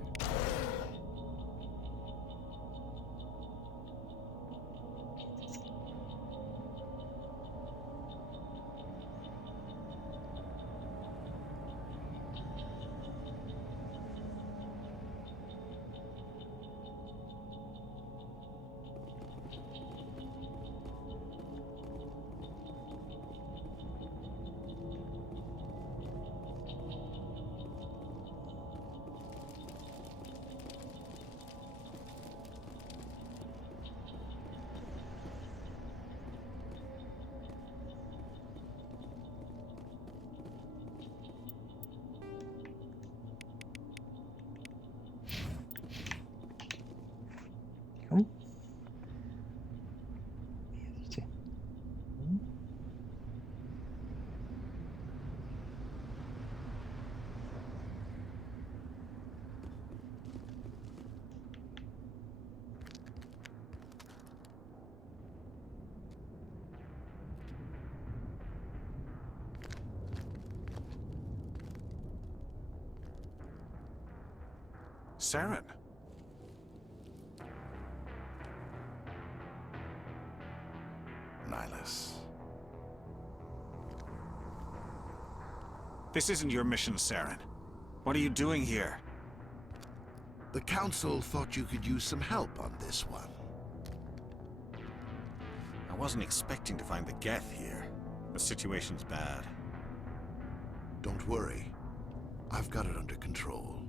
Saren. Nihilus. This isn't your mission, Saren. What are you doing here? The Council thought you could use some help on this one. I wasn't expecting to find the Geth here. The situation's bad. Don't worry. I've got it under control.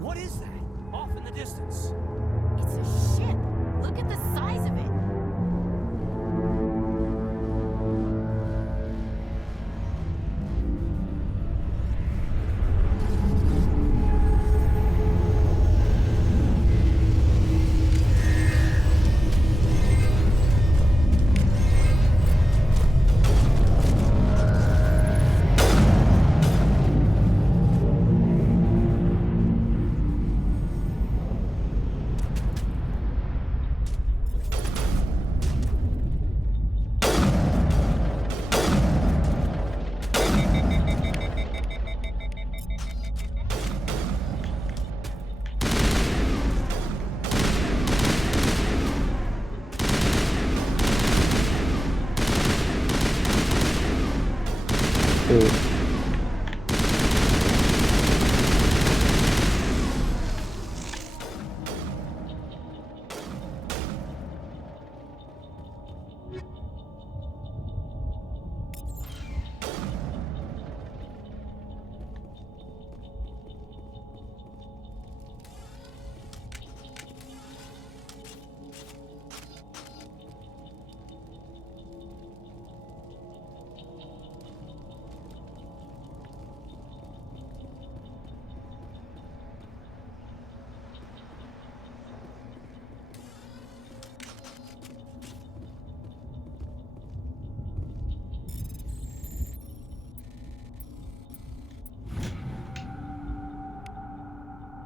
What is that? Off in the distance. It's a ship. Look at the size of it.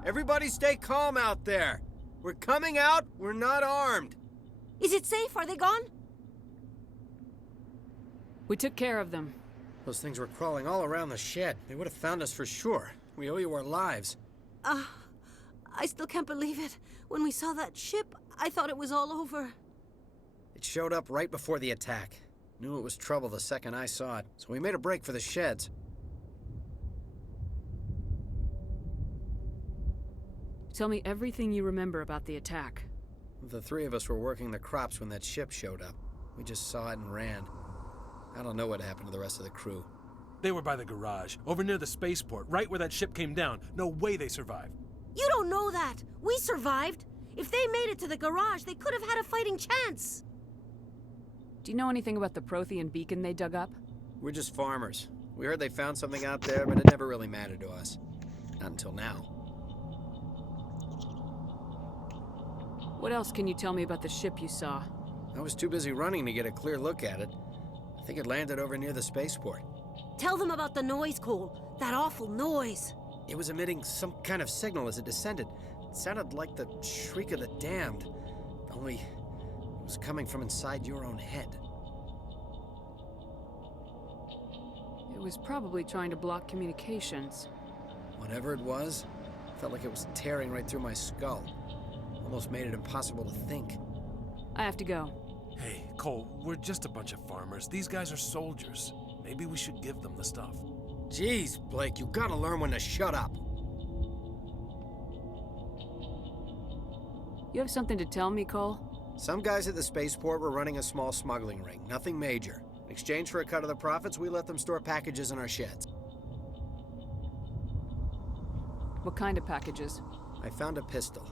Everybody stay calm out there. We're coming out, we're not armed. Is it safe? Are they gone? We took care of them. Those things were crawling all around the shed. They would have found us for sure. We owe you our lives. I still can't believe it. When we saw that ship, I thought it was all over. It showed up right before the attack. Knew it was trouble the second I saw it, so we made a break for the sheds. Tell me everything you remember about the attack. The three of us were working the crops when that ship showed up. We just saw it and ran. I don't know what happened to the rest of the crew. They were by the garage, over near the spaceport, right where that ship came down. No way they survived. You don't know that. We survived. If they made it to the garage, they could have had a fighting chance. Do you know anything about the Prothean beacon they dug up? We're just farmers. We heard they found something out there, but it never really mattered to us. Not until now. What else can you tell me about the ship you saw? I was too busy running to get a clear look at it. I think it landed over near the spaceport. Tell them about the noise, Cole. That awful noise. It was emitting some kind of signal as it descended. It sounded like the shriek of the damned. Only it was coming from inside your own head. It was probably trying to block communications. Whatever it was, felt like it was tearing right through my skull. Almost made it impossible to think. I have to go. Hey, Cole, we're just a bunch of farmers. These guys are soldiers. Maybe we should give them the stuff. Jeez, Blake, you gotta learn when to shut up. You have something to tell me, Cole? Some guys at the spaceport were running a small smuggling ring, nothing major. In exchange for a cut of the profits, we let them store packages in our sheds. What kind of packages? I found a pistol.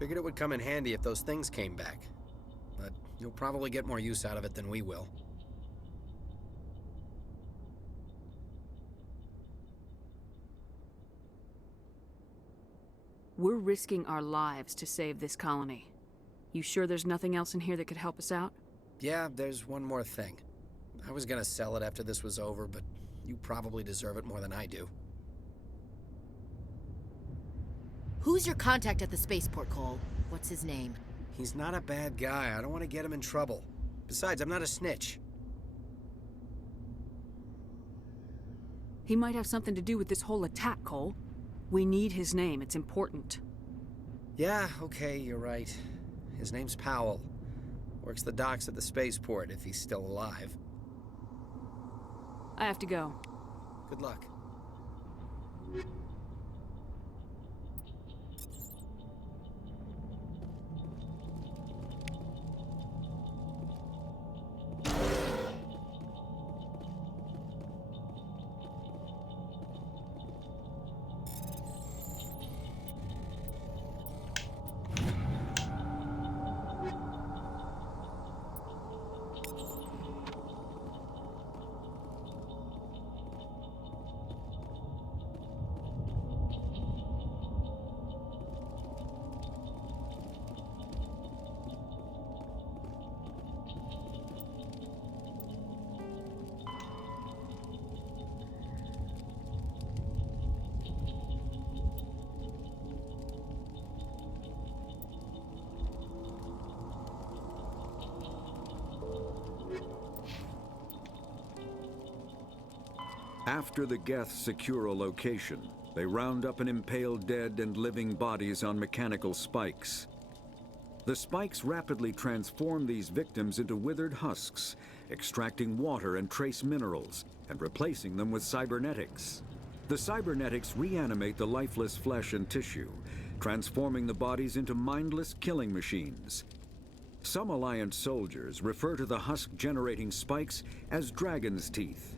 Figured it would come in handy if those things came back. But you'll probably get more use out of it than we will. We're risking our lives to save this colony. You sure there's nothing else in here that could help us out? Yeah, there's one more thing. I was gonna sell it after this was over, but you probably deserve it more than I do. Who's your contact at the spaceport, Cole? What's his name? He's not a bad guy. I don't want to get him in trouble. Besides, I'm not a snitch. He might have something to do with this whole attack, Cole. We need his name. It's important. Yeah, okay, you're right. His name's Powell. Works the docks at the spaceport if he's still alive. I have to go. Good luck. After the Geth secure a location, they round up and impale dead and living bodies on mechanical spikes. The spikes rapidly transform these victims into withered husks, extracting water and trace minerals, and replacing them with cybernetics. The cybernetics reanimate the lifeless flesh and tissue, transforming the bodies into mindless killing machines. Some Alliance soldiers refer to the husk-generating spikes as dragon's teeth,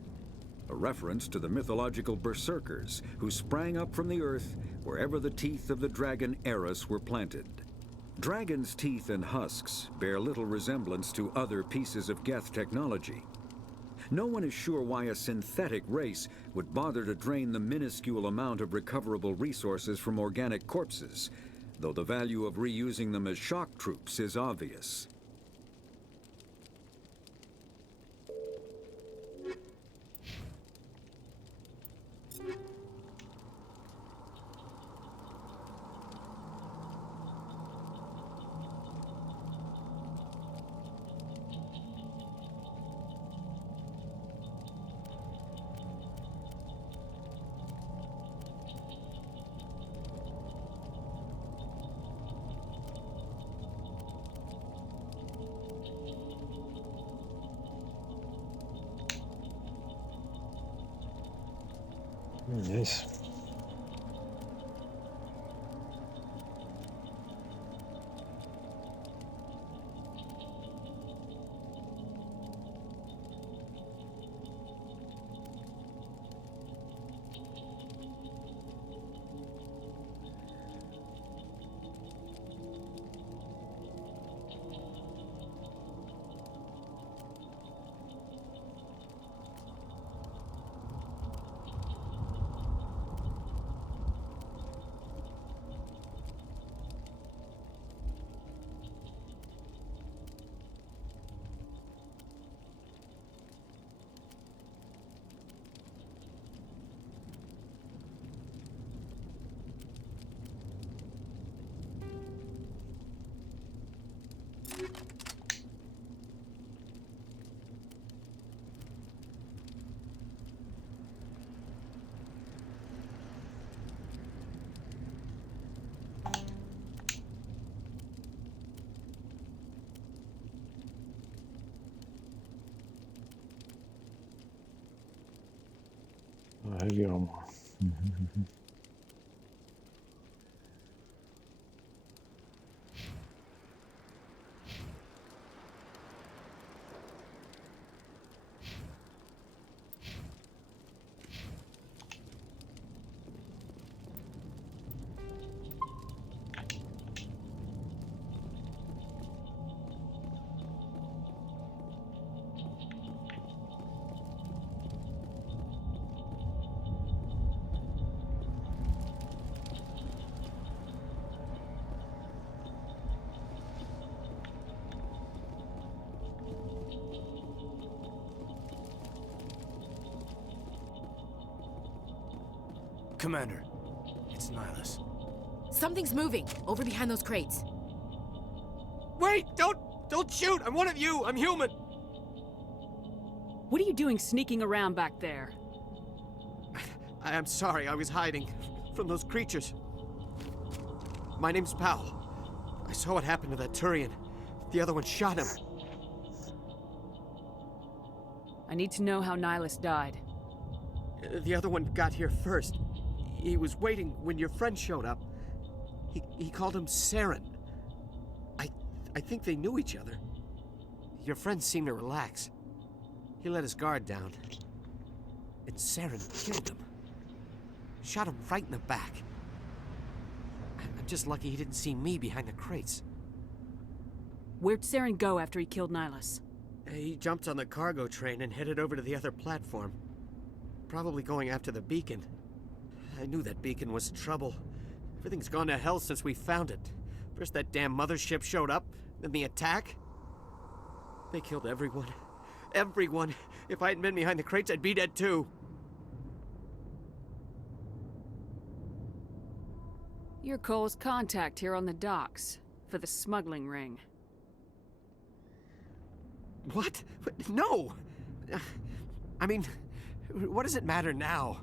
a reference to the mythological berserkers who sprang up from the earth wherever the teeth of the dragon Eris were planted. Dragon's teeth and husks bear little resemblance to other pieces of Geth technology. No one is sure why a synthetic race would bother to drain the minuscule amount of recoverable resources from organic corpses, though the value of reusing them as shock troops is obvious. Yes. Heavy armor. Commander, it's Nihilus. Something's moving over behind those crates. Wait! Don't Don't shoot! I'm one of you! I'm human! What are you doing sneaking around back there? I'm sorry, I was hiding from those creatures. My name's Powell. I saw what happened to that Turian. The other one shot him. I need to know how Nihilus died. The other one got here first. He was waiting when your friend showed up. He called him Saren. I think they knew each other. Your friend seemed to relax. He let his guard down. And Saren killed him. Shot him right in the back. I'm just lucky he didn't see me behind the crates. Where'd Saren go after he killed Nihilus? He jumped on the cargo train and headed over to the other platform. Probably going after the beacon. I knew that beacon was trouble. Everything's gone to hell since we found it. First that damn mothership showed up, then the attack. They killed everyone. Everyone. If I hadn't been behind the crates, I'd be dead too. You're Cole's contact here on the docks for the smuggling ring. What? No! I mean, what does it matter now?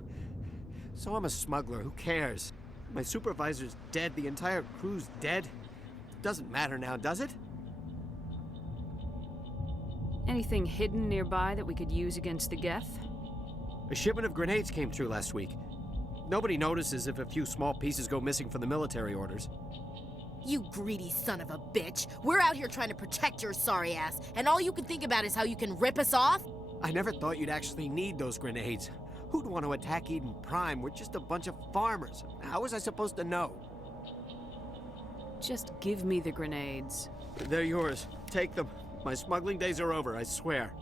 So I'm a smuggler, who cares? My supervisor's dead, the entire crew's dead. Doesn't matter now, does it? Anything hidden nearby that we could use against the Geth? A shipment of grenades came through last week. Nobody notices if a few small pieces go missing from the military orders. You greedy son of a bitch. We're out here trying to protect your sorry ass, and all you can think about is how you can rip us off? I never thought you'd actually need those grenades. Who'd want to attack Eden Prime? We're just a bunch of farmers. How was I supposed to know? Just give me the grenades. They're yours. Take them. My smuggling days are over, I swear.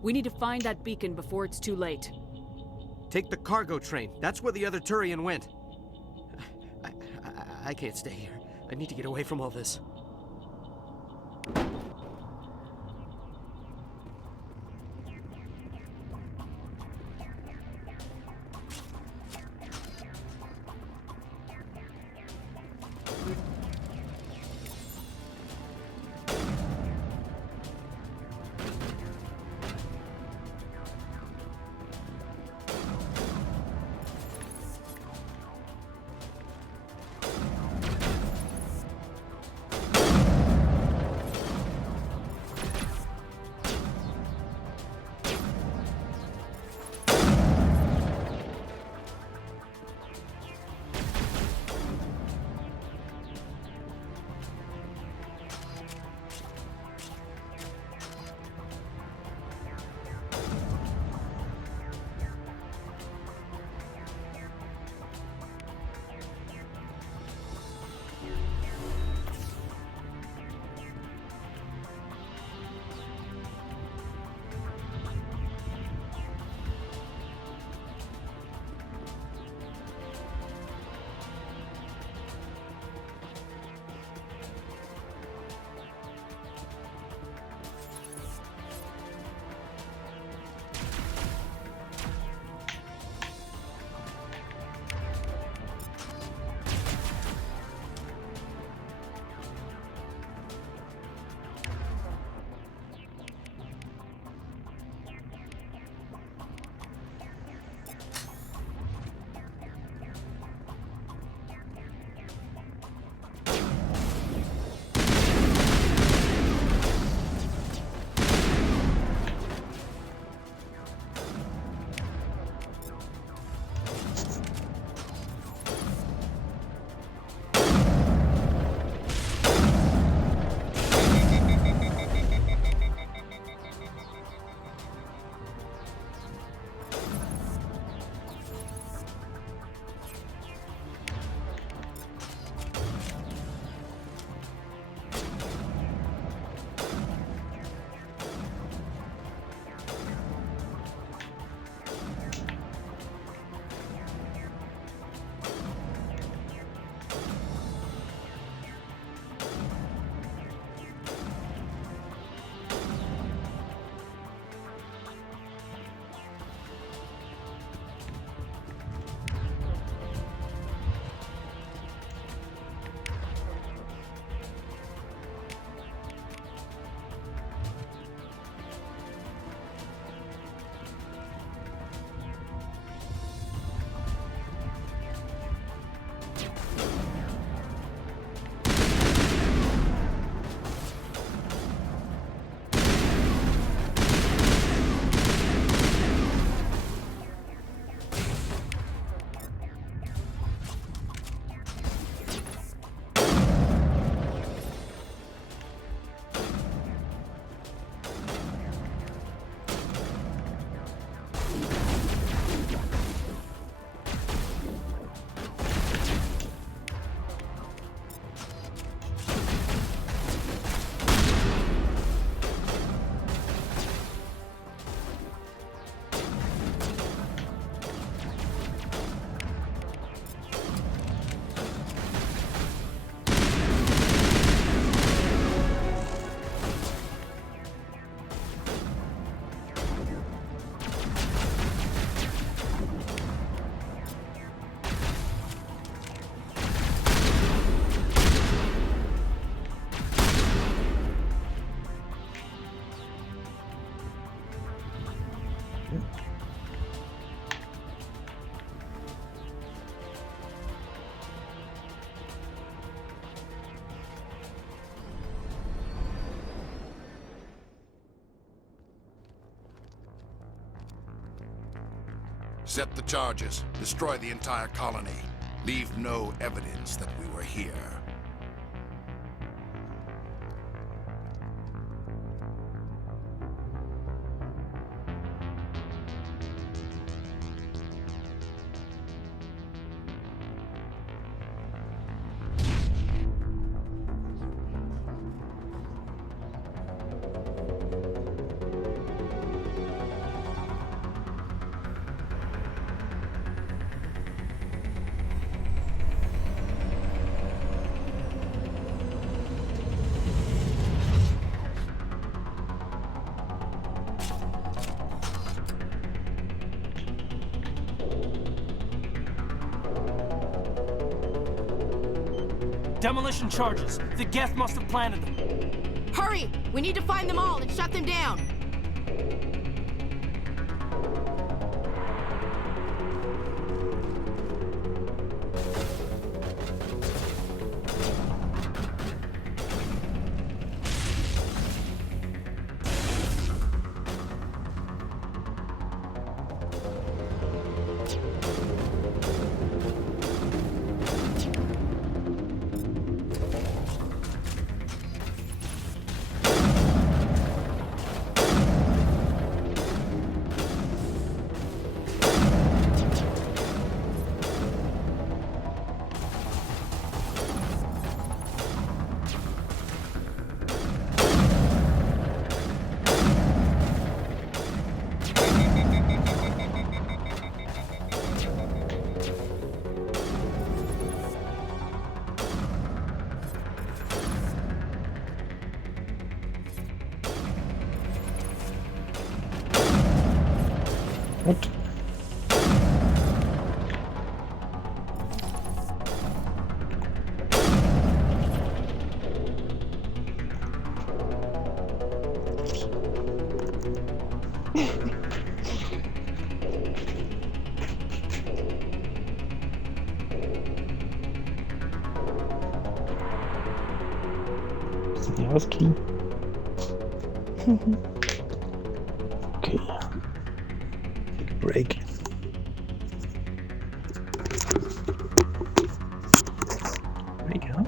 We need to find that beacon before it's too late. Take the cargo train. That's where the other Turian went. I can't stay here. I need to get away from all this. Set the charges. Destroy the entire colony. Leave no evidence that we were here. Demolition charges. The Geth must have planted them. Hurry! We need to find them all and shut them down. What? Key. Okay. Take a break. Break, huh?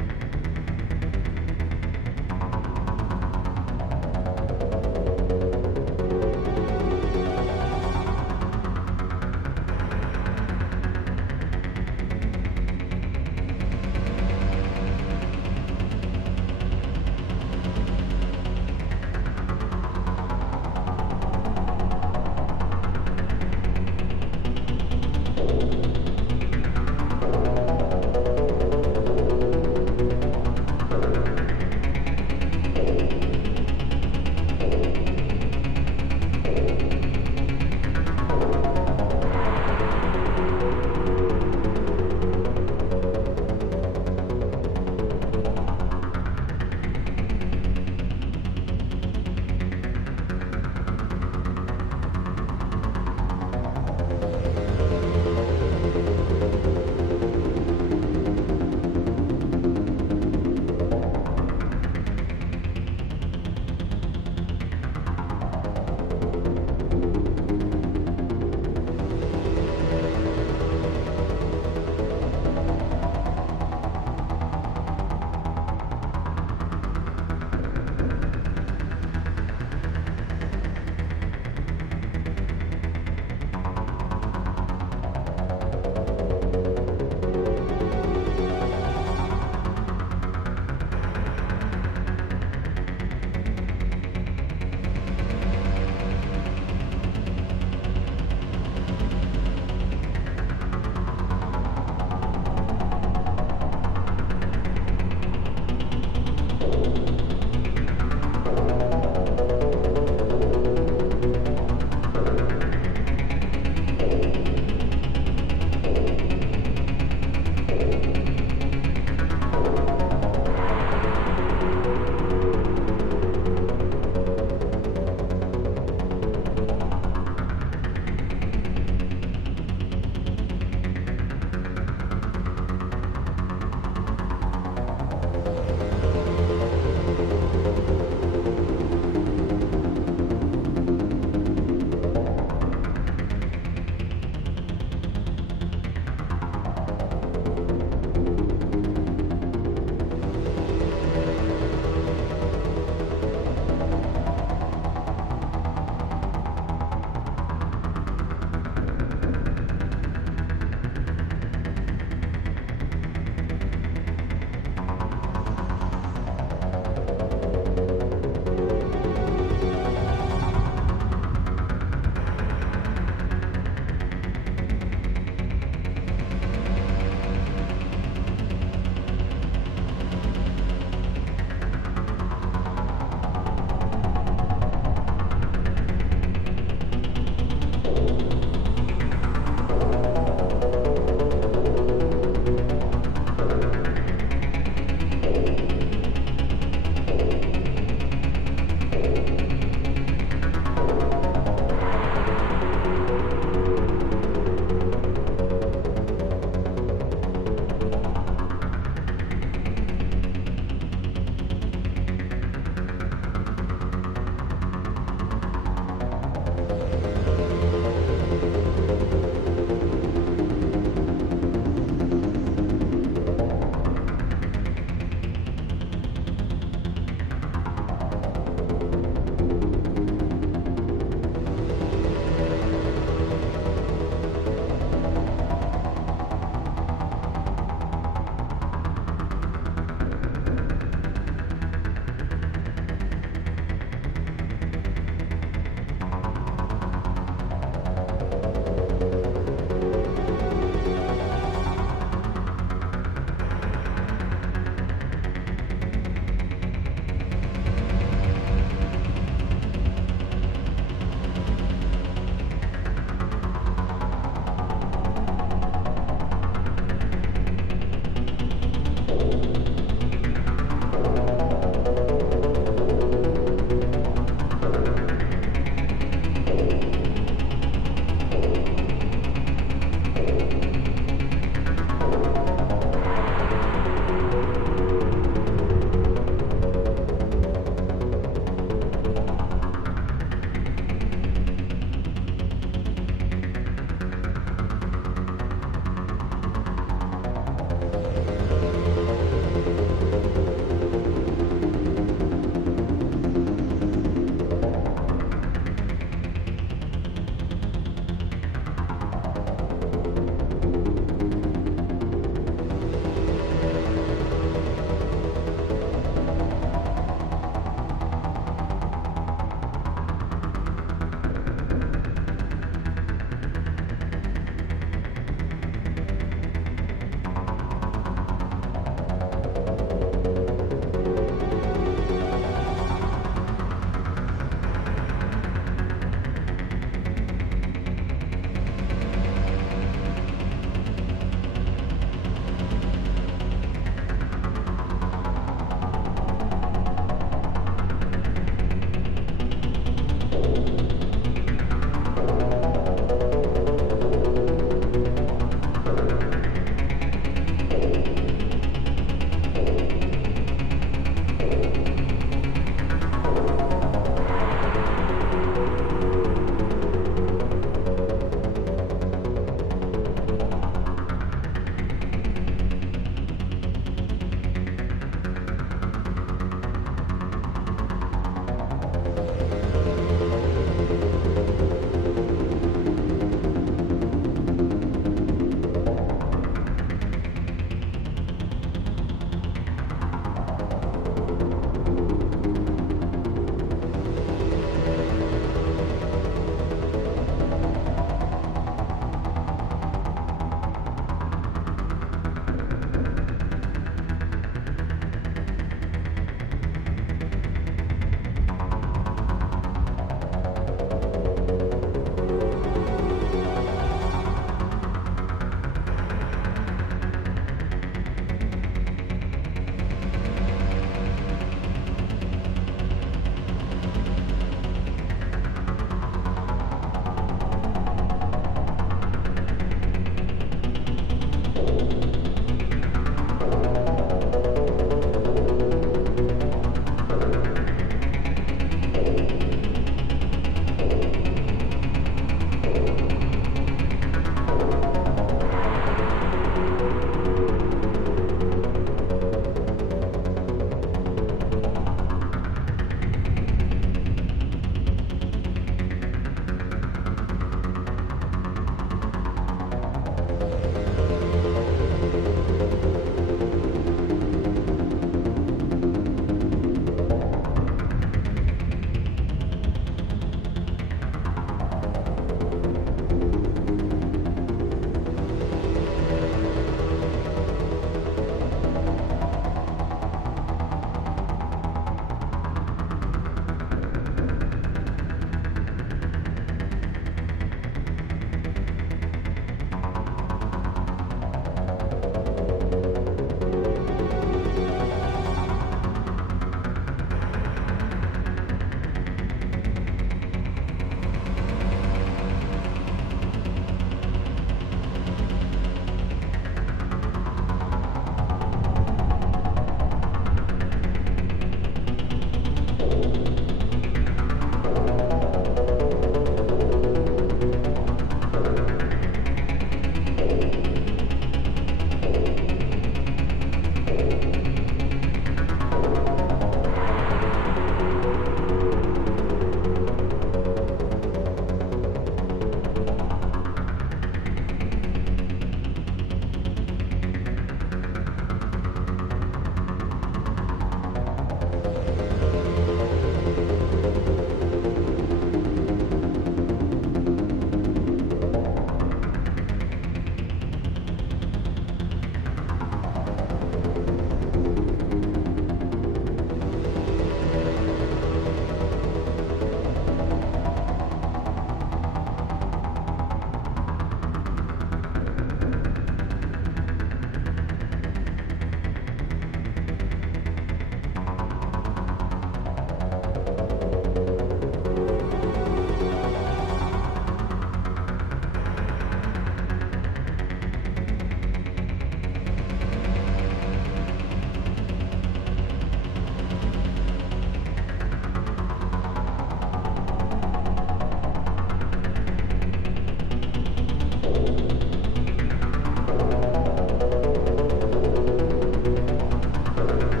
Bye.